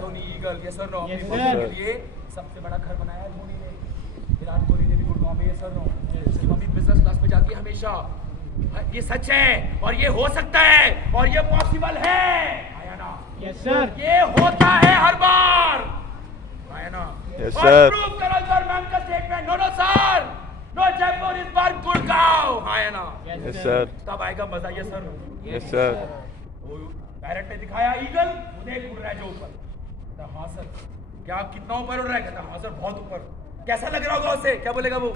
धोनी ईगल। ये सर नो, अपनी मम्मी के लिए सबसे बड़ा घर बनाया है धोनी ने, विराट कोहली ने भी गुड़गांव में। ये सर नो, उसकी मम्मी बिजनेस क्लास में जाती है हमेशा। ये सच है, और ये हो सकता है, और ये पॉसिबल है। आया ना? Yes sir. ये होता है हर बार। आया ना? Yes, और sir. प्रूव करो सर मैम का statement. No sir, no Jaipur, इस बार गुड़गांव। आया ना? Yes, sir. तब आएगा मजा। ये सर, Yes, sir. पैरेट ने दिखाया ईगल, उन्हें उड़ रहा है जो ऊपर। हाँ सर, क्या कितना ऊपर उड़ रहा है? कहता हाँ सर बहुत ऊपर। कैसा लग रहा होगा उसे? क्या बोलेगा वो?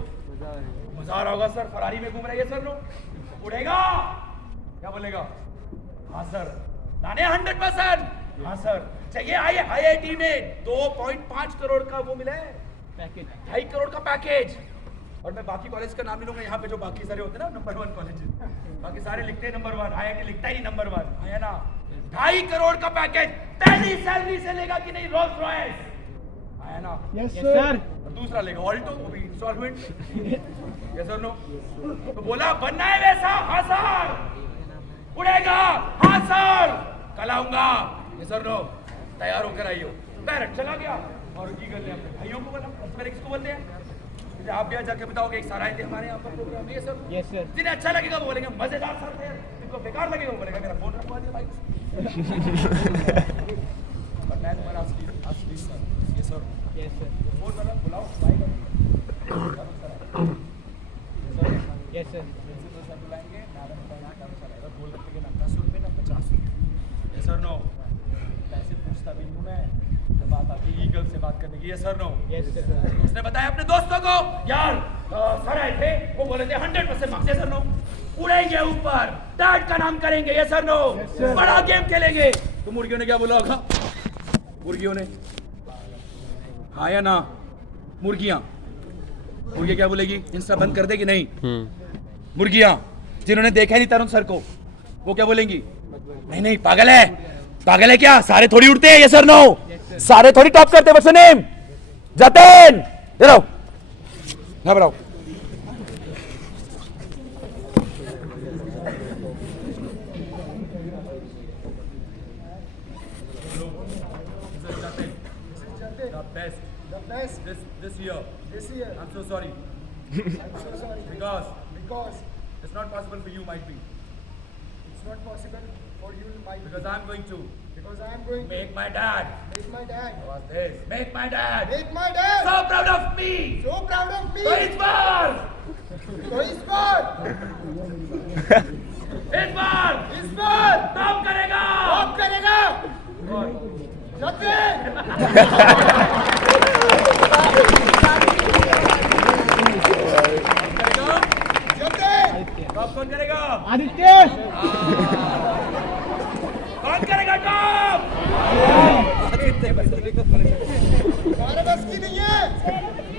मजा आ रहा होगा सर, फरारी में घूम रहा है ये सर नो, उड़ेगा। क्या बोलेगा? हाँ सर, लाने 100%। हाँ सर, चाहिए IIT में 2.5 करोड़ का वो मिला है पैकेज, 2.5 करोड़ का पैकेज। और मैं बाकी कॉलेज का नाम नहीं लूंगा, यहाँ पे जो बाकी सारे होते हैं ना नंबर 1 कॉलेज, बाकी सारे लिखते हैं नंबर 1, IIT लिखता ही नहीं नंबर 1। है ना? 2.5 करोड़ का पैकेज पहली सैलरी से लेगा कि नहीं? Rolls Royce. है ना? Yes sir. और दूसरा लेगा ऑल्टो, वो भी इंस्टॉलमेंट। यस और नो? तो बोला बनना है वैसा? हाँ सर। उड़ेगा? हाँ सर। कल आऊंगा। यस और नो? तैयार होकर आइयो। पैरेट चला गया, और ईगल ने अपने भाइयों को बोला, मेरे किसको बोलते हैं? आप भी जाके बताओगे एक सर आए थे हमारे यहाँ पर प्रोग्राम में। ये सर, यस सर। जिन्हें अच्छा लगेगा वो बोलेंगे मजेदार सर थे, जिनको बेकार लगेगा वो बोलेगा मेरा फोन रखवा दिया भाई। और मैं तुम्हारा असली सर। ये सर, यस सर। फोन वाला बुलाओ, भाई यस सर। प्रिंसिपल सर बुलाएंगे, मैडम बुलाएंगे, क्या सर आएगा, बोल रखेंगे ना 10 रुपये ना 50 रुपये। ये सर नो, पैसे पूछता भी हूँ मैं जब बात आती है ईगल से बात करने की। ये सर नो, यस सर। उसने बताया अपने दोस्तों को, यार सर आए थे, वो बोले थे 100% मार्क्स। सर नो, उड़ेंगे ऊपर, डैड का नाम करेंगे। ये सर नो, बड़ा गेम खेलेंगे। तो मुर्गियों ने क्या बोला होगा? मुर्गियों ने, हाँ या ना? मुर्गियां क्या बोलेगी? इंस्टा बंद कर देगी नहीं? मुर्गियां जिन्होंने देखा ही नहीं तरुण सर को, वो क्या बोलेंगी? नहीं पागल है क्या? सारे थोड़ी उड़ते हैं। ये सर नो, सारे थोड़ी टॉप करते। What's your name? जतिन। ये लो, घबराओ। year. This year. I'm so sorry. I'm so sorry. Because Because it's not possible for you, might be. it's not possible for you, my Because I'm going to because I am going to make my dad. make my dad. What's this? Make my dad. Make my dad So proud of me. so proud of me. So इस बार So इस बार top करेगा. Top करेगा. Jatin. Jatin. Top कौन करेगा? आदित्य कौन करेगा top? हमारे बस की नहीं है.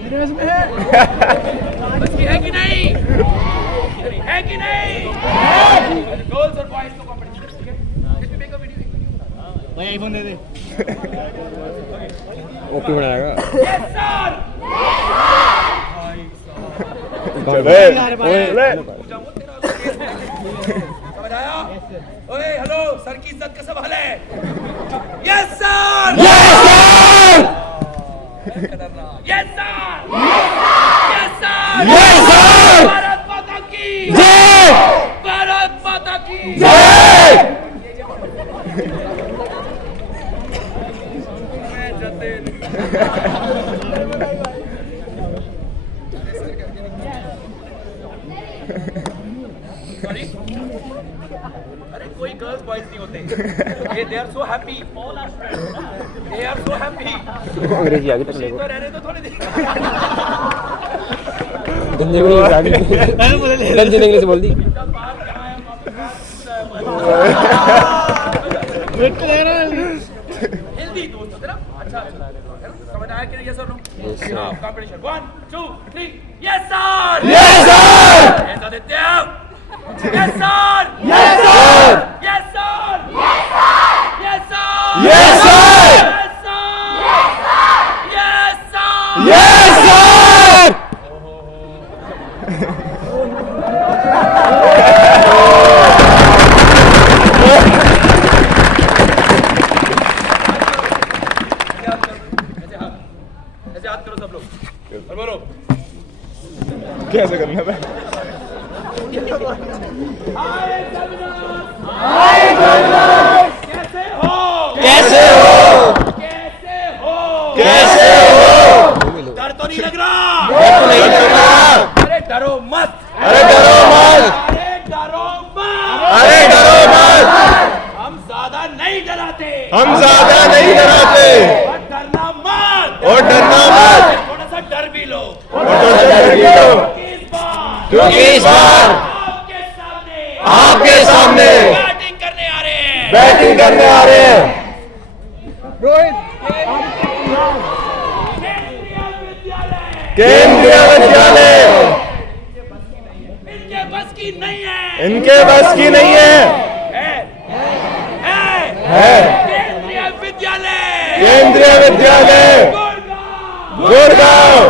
मेरे बस में है बस की है कि नहीं? है कि नहीं? गर्ल्स और बॉयज को कॉम्पिटिशन. ठीक है? Let me make a video. भाई आईफोन दे दे ओपी बनाएगा Yes sir. चले समझ आया? ओए हेलो सर की इज्जत का सवाल है. Yes sir. Yes sir. Yes sir. Bharat माता की जय. भारत माता की जय. मैं जतिन. सॉरी. अरे कोई गर्ल्स बॉयज नहीं होते. They are so happy. They are so happy. अंग्रेजी आ गई खुशी तो रहने दो थोड़ी देर. गंजे में आ गई गंजे ने इंग्लिश बोल दी इनका बाहर कहाँ है? वहाँ पे बाहर वेट कर रहा है हेल्दी दोस्त होते ना. अच्छा है ना? समझ आया कि नहीं? यस और no? Competition 1 2 3. Yes sir. Yes sir. Yes Aditya. Yes sir. Yes sir. Yes sir. Yes sir. Yes sir. Yes sir. Yes sir. ऐसे हाथ करो सब लोग और बोलो. कैसे करना था? कैसे हो? कैसे हो कैसे हो? कैसे हो डर तो नहीं लग रहा? नहीं लग रहा अरे डरो मत. अरे डरो मत अरे डरो मत. अरे डरो मत हम ज्यादा नहीं डराते. हम ज्यादा नहीं डराते और डरना मत. और डरना मत. थोड़ा सा डर भी लो. और डर भी लो. क्योंकि इस बार आपके सामने बैटिंग करने आ रहे हैं. बैटिंग करने आ रहे हैं. केंद्रीय विद्यालय इनके बस की नहीं है. इनके बस की नहीं है. है केंद्रीय विद्यालय. केंद्रीय विद्यालय गुड़गांव.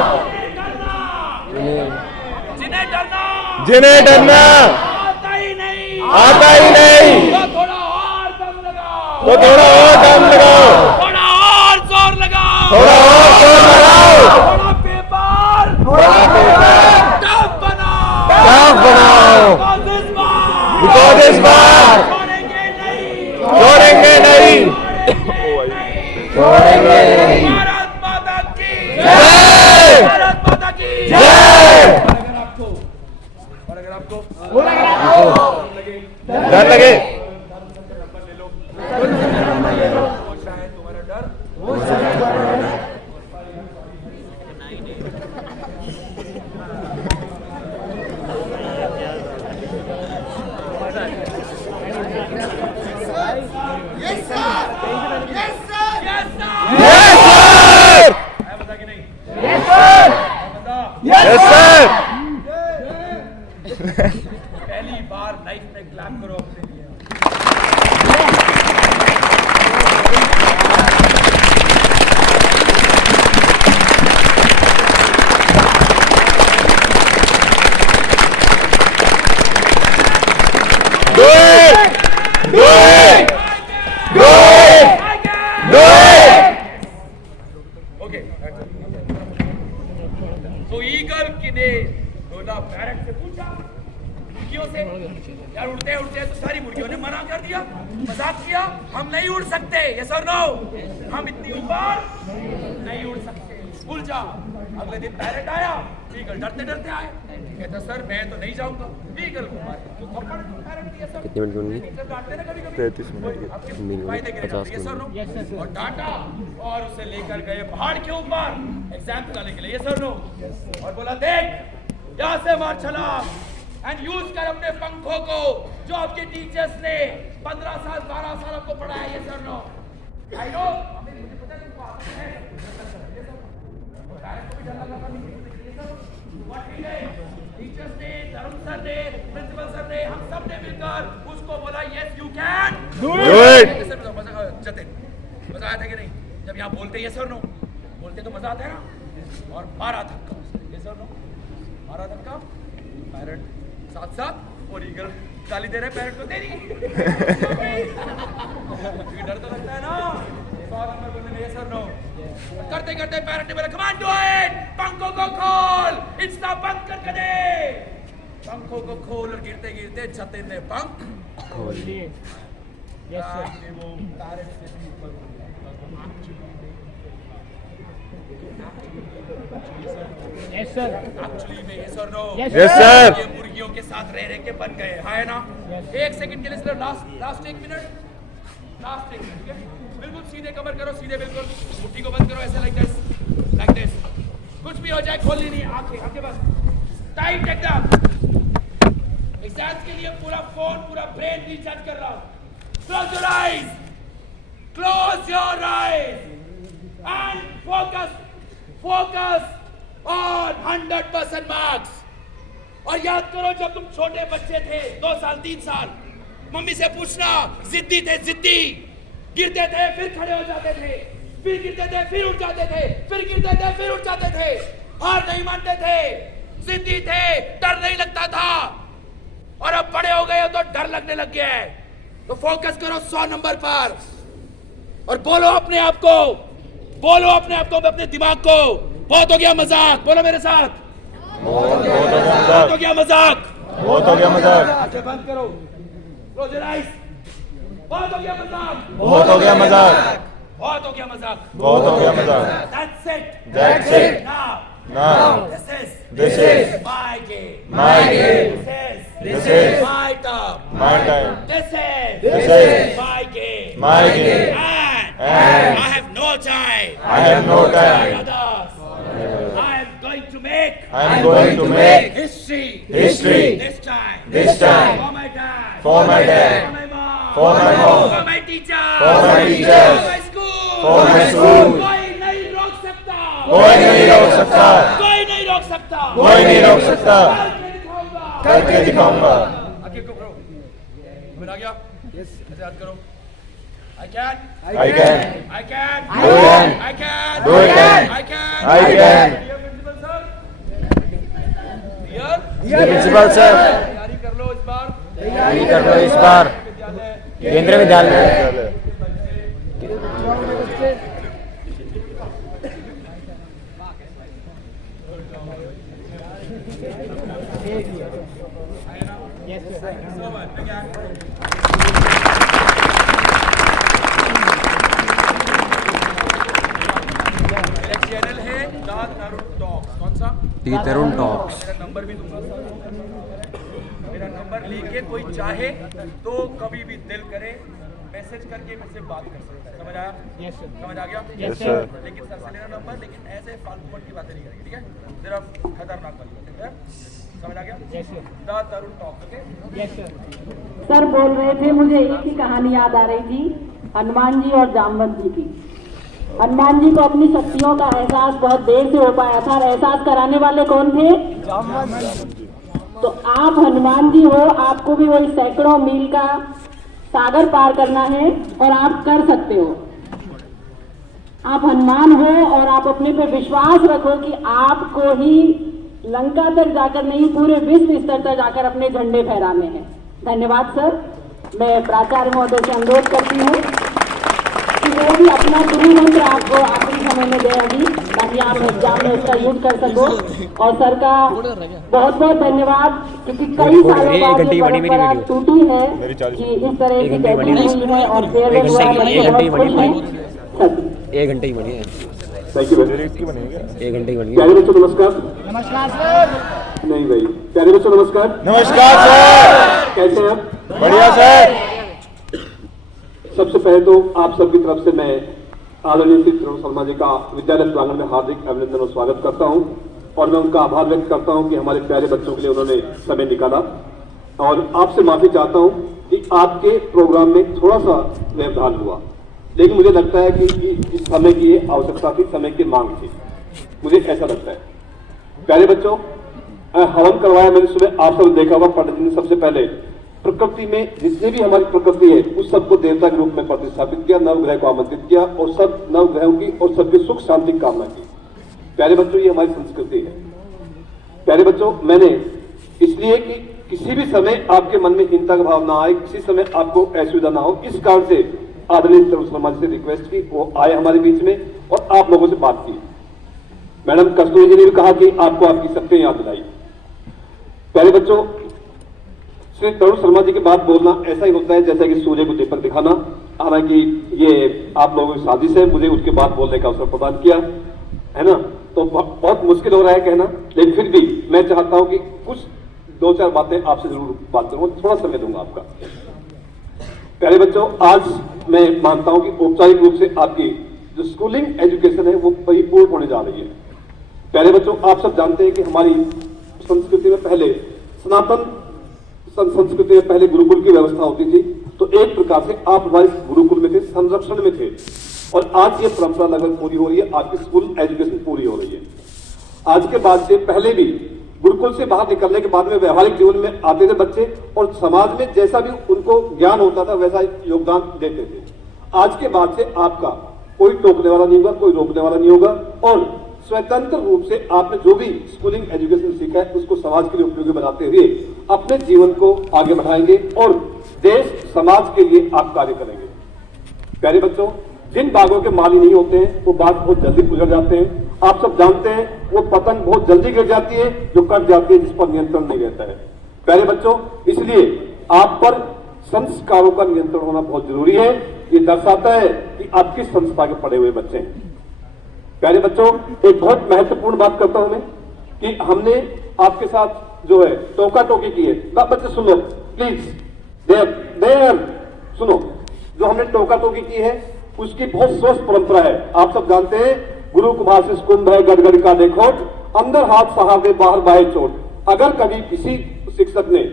जिन्हें डरना आता ही नहीं. आता ही नहीं. तो थोड़ा और दम लगाओ. तो थोड़ा और दम लगाओ. थोड़ा और जोर लगाओ. थोड़ा और जोर लगाओ. थोड़ा पेपर टफ बनाओ. टफ बनाओ. Because इस बार छोड़ेंगे नहीं. छोड़ेंगे नहीं. छोड़ेंगे नहीं. भारत माता की जय. भारत माता की जय. और अगर आपको डर लगे शायद तुम्हारा डर Yes sir. Yes sir. Yes, sir. Yes sir. है बता कि नहीं? Yes sir. बता. Yes sir. पहली बार लाइफ में क्लैप करो अपने लिए. Do it. Do it. Do it. Do it. Okay. डोला बैरक से पूछा मुर्गियों से, यार उड़ते उड़ते तो सारी मुर्गियों ने मना कर दिया, मजाक किया, हम नहीं उड़ सकते, यस और नो, हम इतनी ऊपर नहीं उड़ सकते, भूल जा। अगले दिन पैरेट आया, ईगल डरते डरते आए, कहता सर मैं तो नहीं जाऊंगा, ईगल को मारे तो थप्पड़ पैरेट दिया सर, कितने मिनट बोलनी? ईगल डांटते ना कभी-कभी, 33 मिनट की। आपके फायदे के लिए डांटते, यस और नो, और डांटा और उसे लेकर गए पहाड़ के ऊपर एग्जाम कराने के लिए, यस और नो, और बोला देख यहाँ से मार चला एंड यूज कर अपने पंखों को जो आपके टीचर्स ने 15 साल 12 साल आपको पढ़ाया, यस और नो, आई नो, मुझे पता है तुमको आता है, टीचर्स ने, धर्म सर ने, प्रिंसिपल सर ने, हम सब ने मिलकर उसको बोला yes you can do it. Jatin मजा आया था कि नहीं जब यहाँ बोलते यस और नो, बोलते तो मजा आता है ना, और मारा धक्का, यस और नो, मारा धक्का, पैरेंट साथ साथ और ईगल गाली दे रहे पैरेंट को, तेरी डर तो लगता है ना, 100 नंबर बोलने में यस और नो, करते करते पैरेंट ने बोला कम ऑन डू इट, पंखों को खोल, इंस्टा बंद करके दे, पंखों को खोल, और गिरते गिरते जतिन ने पंख खोल लिए। वो पैरेंट से भी ऊपर यस सर, एक्चुअली में यस और नो, Yes, यस सर। ये मुर्गियों के साथ रह के बन गए, है ना? एक सेकंड के लिए सिर्फ लास्ट 1 मिनट, लास्ट 1 मिनट, ठीक है? बिल्कुल सीधे कमर करो, सीधे बिल्कुल, मुट्ठी को बंद करो ऐसे, लाइक दिस, कुछ भी हो जाए खोलनी नहीं, आंखें बस टाइट एकदम, एग्जाम्स के लिए पूरा फोन, पूरा ब्रेन रिचार्ज कर रहा हूं, close your eyes, close your eyes and focus on 100% marks. और याद करो जब तुम छोटे बच्चे थे, 2 साल 3 साल, मम्मी से पूछना, जिद्दी थे, जिद्दी, गिरते थे फिर खड़े हो जाते थे, फिर गिरते थे फिर उठ जाते थे, फिर गिरते थे फिर उठ जाते थे, हार नहीं मानते थे, जिद्दी थे, डर नहीं लगता था, और अब बड़े हो गए हो तो डर लगने लग गया है। तो फोकस करो 100 नंबर पर और बोलो अपने आप को, अपने दिमाग को, बहुत हो गया मजाक, बोलो मेरे साथ, बहुत हो गया मजाक, बहुत हो गया मजाक, आंखें बंद करो, क्लोज योर आईज, बहुत हो गया मजाक, बहुत हो गया मजाक, बहुत हो गया मजाक, बहुत हो गया मजाक। That's it. Now, this is my game. This is my turn. My time. This This is my game. My game. And I have no time. I have no time. Others. I am going to make. I am going to make history. history. This time. This time. For my dad. For my dad. For my mom. For my mom. For my teacher. For my teachers. For my school. For my school. कोई नहीं रोक सकता. कोई नहीं रोक सकता, कोई नहीं रोक सकता. कोई नहीं रोक सकता, करके दिखाऊंगा. करके दिखाऊंगा। आगे को करो. समझ आ गया? यस. ऐसे याद करो. I can. I can. I can. Do it. I can. Do it. I can. I can. Dear principal sir. Dear. Principal sir, तैयारी कर लो इस बार. तैयारी कर लो इस बार विद्यालय. केंद्रीय विद्यालय। So much. Big hand. मेरा चैनल है द तरुण टॉक्स. कौन सा? दी तरुण टॉक्स। मेरा नंबर भी दूंगा. मेरा नंबर लेके कोई चाहे तो कभी भी दिल करे मैसेज करके मुझसे बात कर सकता है. समझ आया? यस सर, समझ आ गया? Yes sir. लेकिन सर से लेना नंबर, लेकिन ऐसे फालतू की बातें नहीं करेंगे, ठीक है? सिर्फ खतरनाक वाली, ठीक है? समझ आ गया? Yes sir, the Tarun talks. Okay. Yes sir. Sir बोल रहे थे, मुझे एक ही कहानी याद आ रही थी, हनुमान जी और जामवंत जी की। हनुमान जी को अपनी शक्तियों का एहसास बहुत देर से हो पाया था, और एहसास कराने वाले कौन थे? तो आप हनुमान जी हो, आपको भी वही सैकड़ों मील का सागर पार करना है और आप कर सकते हो। आप हनुमान हो और आप अपने पे विश्वास रखो कि आपको ही लंका तक जाकर नहीं, पूरे विश्व स्तर तक जाकर अपने झंडे फहराने हैं। धन्यवाद सर। मैं प्राचार्य महोदय से अनुरोध करती हूँ कि वो भी अपना गुरु मंत्र आपको अपनी समय में दें अभी, ताकि आप एग्जाम में उसका यूज कर सको। और सर का बहुत बहुत धन्यवाद, क्योंकि कई सालों बाद ये परंपरा टूटी है कि इस तरह की गैदरिंग हुई है और फेयरवेल हुआ, बच्चे बहुत खुश हैं। 1 घंटे ही बनी है। थैंक यू वेरी 1 घंटे ही बनी है। प्यारे बच्चों नमस्कार। नमस्कार सर। नहीं भाई, प्यारे बच्चों नमस्कार। नमस्कार सर। कैसे हैं आप? बढ़िया सर। सबसे पहले तो आप सबकी तरफ से मैं आदरणीय श्री तरुण शर्मा जी का विद्यालय प्रांगण में हार्दिक अभिनंदन और स्वागत करता हूं, और मैं उनका आभार व्यक्त करता हूं कि हमारे प्यारे बच्चों के लिए उन्होंने समय निकाला। और आपसे माफी चाहता हूं कि आपके प्रोग्राम में थोड़ा सा व्यवधान हुआ, लेकिन मुझे लगता है कि इस समय की ये आवश्यकता थी, समय की मांग थी, मुझे ऐसा लगता है। प्यारे बच्चों, हवन करवाया मैंने सुबह, आप सब देखा होगा पंडित जी ने सबसे पहले प्रकृति में जितनी भी हमारी प्रकृति है उस सबको देवता के रूप में प्रतिस्थापित किया, नवग्रह को आमंत्रित किया और सब नवग्रहों की और सबके सुख शांति की कामना की। प्यारे बच्चों, ये हमारी संस्कृति है। प्यारे बच्चों, मैंने इसलिए कि किसी भी समय आपके मन में हिंसा का भाव ना आए, किसी समय आपको असुविधा ना हो, इस कारण से आदरणीय तरुण शर्मा जी से रिक्वेस्ट की, वो आए हमारे बीच में और आप लोगों से बात की। मैडम कस्तूरी जी ने भी कहा कि आपको आपकी शक्तियां याद दिलाई। प्यारे बच्चों, श्री तरुण शर्मा जी की बात बोलना ऐसा ही होता है जैसा कि सूर्य को दीपक दिखाना। हालांकि ये आप लोगों की साजिश है, मुझे उनकी बात बोलने का अवसर प्रदान किया है ना, तो बहुत मुश्किल हो रहा है कहना, लेकिन फिर भी मैं चाहता हूं कि कुछ 2-4 बातें आपसे जरूर बात करूंगा, थोड़ा समय दूंगा आपका। प्यारे बच्चों, आज मैं मानता हूं कि औपचारिक रूप से आपकी जो स्कूलिंग एजुकेशन है वो परिपूर्ण होने जा रही है। प्यारे बच्चों, आप सब जानते हैं कि हमारी संस्कृति में पहले सनातन संस्कृति में पहले गुरुकुल की व्यवस्था होती थी, तो एक प्रकार से आप हमारे गुरुकुल में थे, संरक्षण में थे, और आज ये परंपरा लगभग पूरी हो रही है, आपकी स्कूल एजुकेशन पूरी हो रही है। आज के बाद से पहले भी गुरुकुल से बाहर निकलने के बाद में व्यवहारिक जीवन में आते थे बच्चे, और समाज में जैसा भी उनको ज्ञान होता था वैसा योगदान देते थे। आज के बाद से आपका कोई टोकने वाला नहीं होगा, कोई रोकने वाला नहीं होगा, और स्वतंत्र रूप से आपने जो भी स्कूलिंग एजुकेशन सीखा है उसको समाज के लिए उपयोगी बनाते हुए अपने जीवन को आगे बढ़ाएंगे और देश समाज के लिए आप कार्य करेंगे। प्यारे बच्चों, जिन बागों के माली नहीं होते हैं वो बाग बहुत जल्दी गुजर जाते हैं। आप सब जानते हैं वो पतंग बहुत जल्दी गिर जाती है जो कट जाती है, जिस पर नियंत्रण नहीं रहता है। प्यारे बच्चों, इसलिए आप पर संस्कारों का नियंत्रण होना बहुत जरूरी है। ये दर्शाता है कि आप किस संस्था के पढ़े हुए बच्चे हैं। प्यारे बच्चों, एक बहुत महत्वपूर्ण बात करता हूं मैं कि हमने आपके साथ जो है टोका टोकी की है। बच्चे सुन लो प्लीज, देर सुनो। जो हमने टोका टोकी की है उसकी बहुत स्वस्थ परंपरा है। आप सब जानते हैं गुरु कुभाषिष कुंभ है गड़गड़ का देखो, अंदर हाथ सहारे बाहर बाहे चोट। अगर कभी किसी शिक्षक ने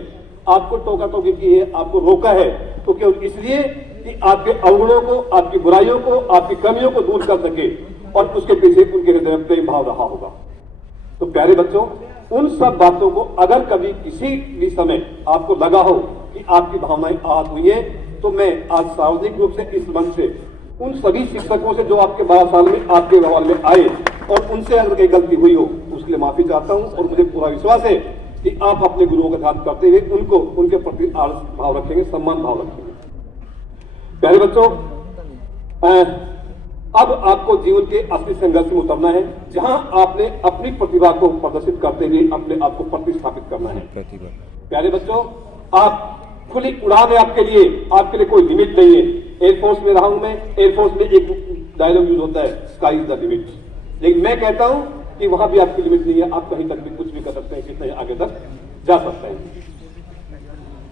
आपको टोका टोकी की है, आपको रोका है, तो क्यों? इसलिए कि आपके अवगुणों को, आपकी बुराइयों को, आपकी कमियों को दूर कर सके और उसके पीछे उनके हृदय में प्रेम भाव रहा होगा। तो प्यारे बच्चों, उन सब बातों को अगर कभी किसी भी समय आपको लगा हो कि आपकी भावनाएं आहत हुई है, तो मैं आज सार्वजनिक रूप से इस मंच से उन सभी शिक्षकों से जो आपके 12 साल में आपके व्यवहार में आए और उनसे अगर कोई गलती हुई हो उसके लिए माफी चाहता हूं, और मुझे पूरा विश्वास है कि आप अपने गुरुओं का ध्यान करते हुए उनको उनके प्रति आदर भाव रखेंगे, सम्मान भाव रखेंगे। प्यारे बच्चों, अब आपको जीवन के असली संघर्ष में उतरना है, जहां आपने अपनी प्रतिभा को प्रदर्शित करते हुए अपने आप को प्रतिस्थापित करना है। प्यारे बच्चों, आप खुली उड़ान है आपके लिए कोई लिमिट नहीं है। एयरफोर्स में रहा हूं मैं, एयरफोर्स में एक डायलॉग यूज होता है, स्काई इज द लिमिट, लेकिन मैं कहता हूं कि वहां भी आपकी लिमिट नहीं है, आप कहीं तक भी कुछ भी कर सकते हैं, कितने आगे तक जा सकते हैं।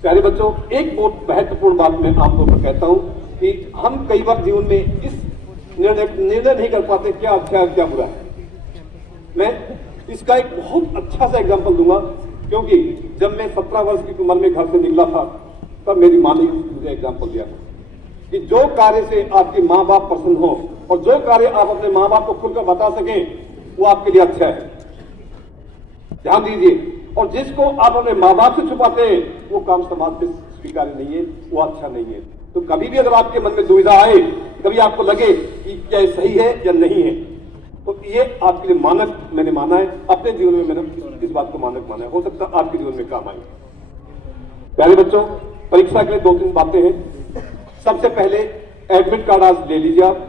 प्यारे बच्चों, एक बहुत महत्वपूर्ण बात मैं आमतौर पर कहता हूं कि हम कई बार जीवन में इस निर्णय नहीं कर पाते क्या अच्छा है क्या बुरा है। मैं इसका एक बहुत अच्छा सा एग्जांपल दूंगा, क्योंकि जब मैं 17 वर्ष की उम्र में घर से निकला था तब मेरी माँ ने मुझे एग्जांपल दिया था कि जो कार्य से आपके माँ बाप प्रसन्न हो और जो कार्य आप अपने माँ बाप को खुलकर बता सकें वो आपके लिए अच्छा है। ध्यान दीजिए, और जिसको आप अपने माँ बाप से छुपाते हैं वो काम समाज से स्वीकार्य नहीं है, वो अच्छा नहीं है। तो कभी भी अगर आपके मन में दुविधा आए, कभी आपको लगे कि क्या ये सही है या नहीं है, तो ये आपके लिए मानक मैंने माना है, अपने जीवन में मैंने इस बात को मानक माना है, हो सकता है आपके जीवन में काम आए। प्यारे बच्चों, परीक्षा के लिए 2-3 बातें हैं। सबसे पहले एडमिट कार्ड आज ले लीजिए आप,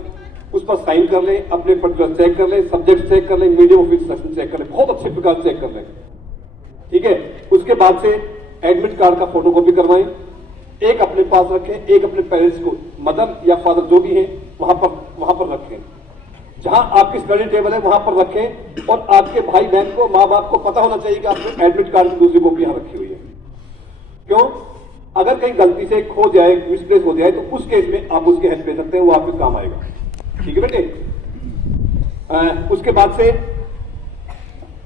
उस पर साइन कर लें, अपने पर्टिकुलर चेक कर लें, सब्जेक्ट चेक कर लें, मीडियम ऑफ इंस्ट्रक्शन चेक कर लें, बहुत अच्छे प्रकार चेक कर लें। ठीक है, उसके बाद से एडमिट कार्ड का फोटोकॉपी करवाएं, एक अपने पास रखें, एक अपने पेरेंट्स को, मदर या फादर जो भी है वहां पर रखें। जहां आपकी स्टडी टेबल है वहां पर रखें, और आपके भाई बहन को, माँ बाप को पता होना चाहिए कि आपने एडमिट कार्ड की दूसरी कॉपी यहां रखी हुई है। क्यों? अगर कहीं गलती से खो जाए, मिसप्लेस हो जाए, तो उस केस में आप उसकी हेल्प ले सकते हैं, वो आपके काम आएगा। ठीक है बेटे? उसके बाद से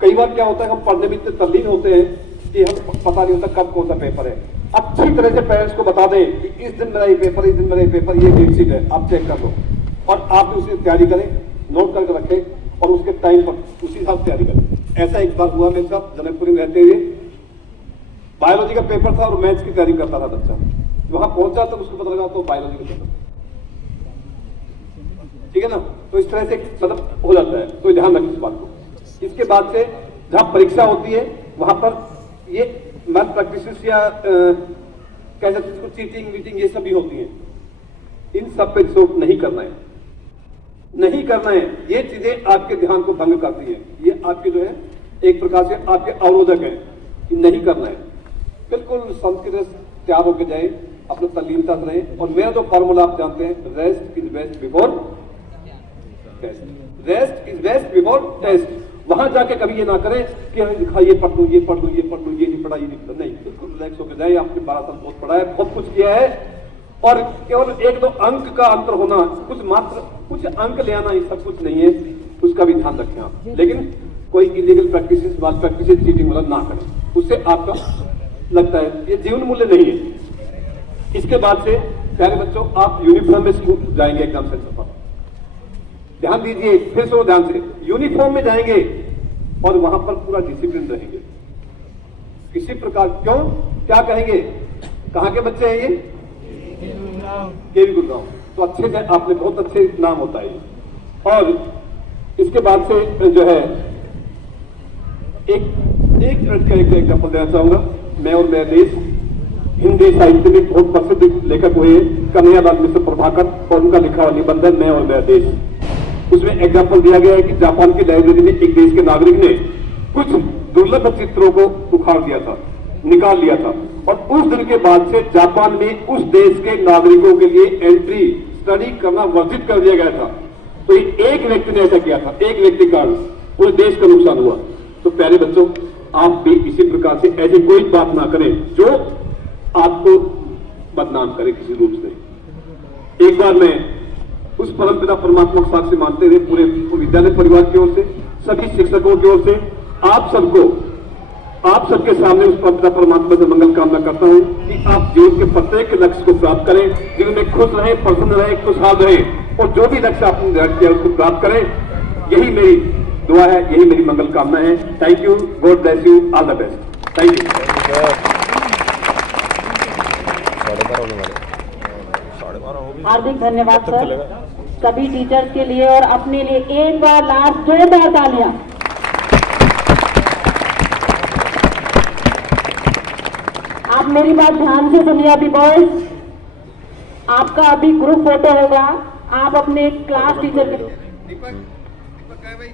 कई बार क्या होता है, हम पढ़ने में इतने तल्लीन होते हैं कि हम पता नहीं होता कब कौन सा पेपर है। अच्छी तरह से पेरेंट्स को बता दें कि इस दिन मेरा ये पेपर, इस दिन मेरा ये पेपर, ये डेट शीट है, आप चेक कर लो, और आप उसकी तैयारी करें, नोट करके रखें, और उसके टाइम पर उसी हिसाब से तैयारी करें। ऐसा एक बार हुआ मेरे साथ जनकपुरी में रहते हुए, बायोलॉजी का पेपर था और मैथ्स की तैयारी करता था बच्चा। वहां पहुंचा तो उसको पता लगा तो बायोलॉजी का पेपर। ठीक है ना? तो इस तरह से मतलब हो जाता है, तो ध्यान रखें इस बात को। इसके बाद से जहां परीक्षा होती है वहां पर ये मैथ प्रैक्टिस या कह सकते हैं चीटिंग वीटिंग ये सब भी होती है, इन सब पे शोध नहीं करना है, नहीं करना है। ये चीजें आपके ध्यान को भंग करती है, ये आपके जो है एक प्रकार से आपके अवरोधक है, नहीं करना है। बिल्कुल संस्कृत तैयार होकर जाए, अपना तल्लीनता से रहे। और मेरा जो फॉर्मूला आप जानते हैं, rest is best before test, rest is best before test. वहां जाके कभी ये ना करें कि ये पढ़ लूं, ये पढ़ लूं, ये पढ़ लूं, ये नहीं पढ़ा, ये नहीं पढ़ा, नहीं, बिल्कुल रिलैक्स होकर जाए। आपने 12 साल बहुत पढ़ा है, बहुत कुछ किया है, और केवल 1-2 अंक का अंतर होना, कुछ अंक ले आना, ये सब कुछ नहीं है, उसका भी ध्यान रखें आप। लेकिन कोई इलीगल प्रैक्टिसेस, माल प्रैक्टिसेस, चीटिंग वाला ना करें, उससे आपका लगता है ये जीवन मूल्य नहीं है। इसके बाद से प्यारे बच्चों, आप यूनिफॉर्म में स्कूल जाएंगे एग्जाम सेंटर पर, ध्यान दीजिए, फिर से ध्यान से, यूनिफॉर्म में जाएंगे और वहां पर पूरा डिसिप्लिन रहेंगे। किसी प्रकार, क्यों, क्या कहेंगे, कहां के बच्चे हैं ये? केवी गुड़गांव। तो अच्छे से आपने, बहुत अच्छे नाम होता है। और इसके बाद से जो है एक मिनट का एक एग्जाम्पल देना चाहूंगा। मैं और मेरा देश हिंदी साहित्य में बहुत प्रसिद्ध लेखक हुए कन्हैयालाल मिश्र प्रभाकर, और उनका लिखा हुआ निबंध है मैं और मेरा देश। उसमें एग्जाम्पल दिया गया है कि जापान की लाइब्रेरी में एक देश के नागरिक ने कुछ दुर्लभ चित्रों को उखाड़ दिया था, निकाल लिया था, और उस दिन के बाद से जापान में उस देश के नागरिकों के लिए एंट्री स्टडी करना वर्जित कर दिया गया था। तो एक व्यक्ति ने ऐसा किया था, एक व्यक्ति का पूरे देश का नुकसान हुआ। तो प्यारे बच्चों, आप भी इसी प्रकार से ऐसी कोई बात ना करें जो आपको बदनाम करे किसी रूप से। एक बार मैं उस परमपिता परमात्मा को साक्षी मानते हुए पूरे विद्यालय परिवार की ओर से, सभी शिक्षकों की ओर से, आप सबके सामने उस परमपिता परमात्मा से मंगल कामना करता हूं कि आप जीवन के प्रत्येक लक्ष्य को प्राप्त करें, जीवन में खुश रहें, प्रसन्न रहें, खुशहाल रहें, और जो भी लक्ष्य आपने निर्धारित किया उसको प्राप्त करें। यही मेरी दुआ है, यही मेरी मंगल कामना है। Thank you, God bless you, all the best. Thank you. हार्दिक धन्यवाद सर सभी टीचर्स के लिए, और अपने लिए एक बार लास्ट जोरदार तालियां। आप मेरी बात ध्यान से सुनिए अभी बॉयज, आपका अभी ग्रुप फोटो होगा, आप अपने क्लास टीचर के दीपक कहे भाई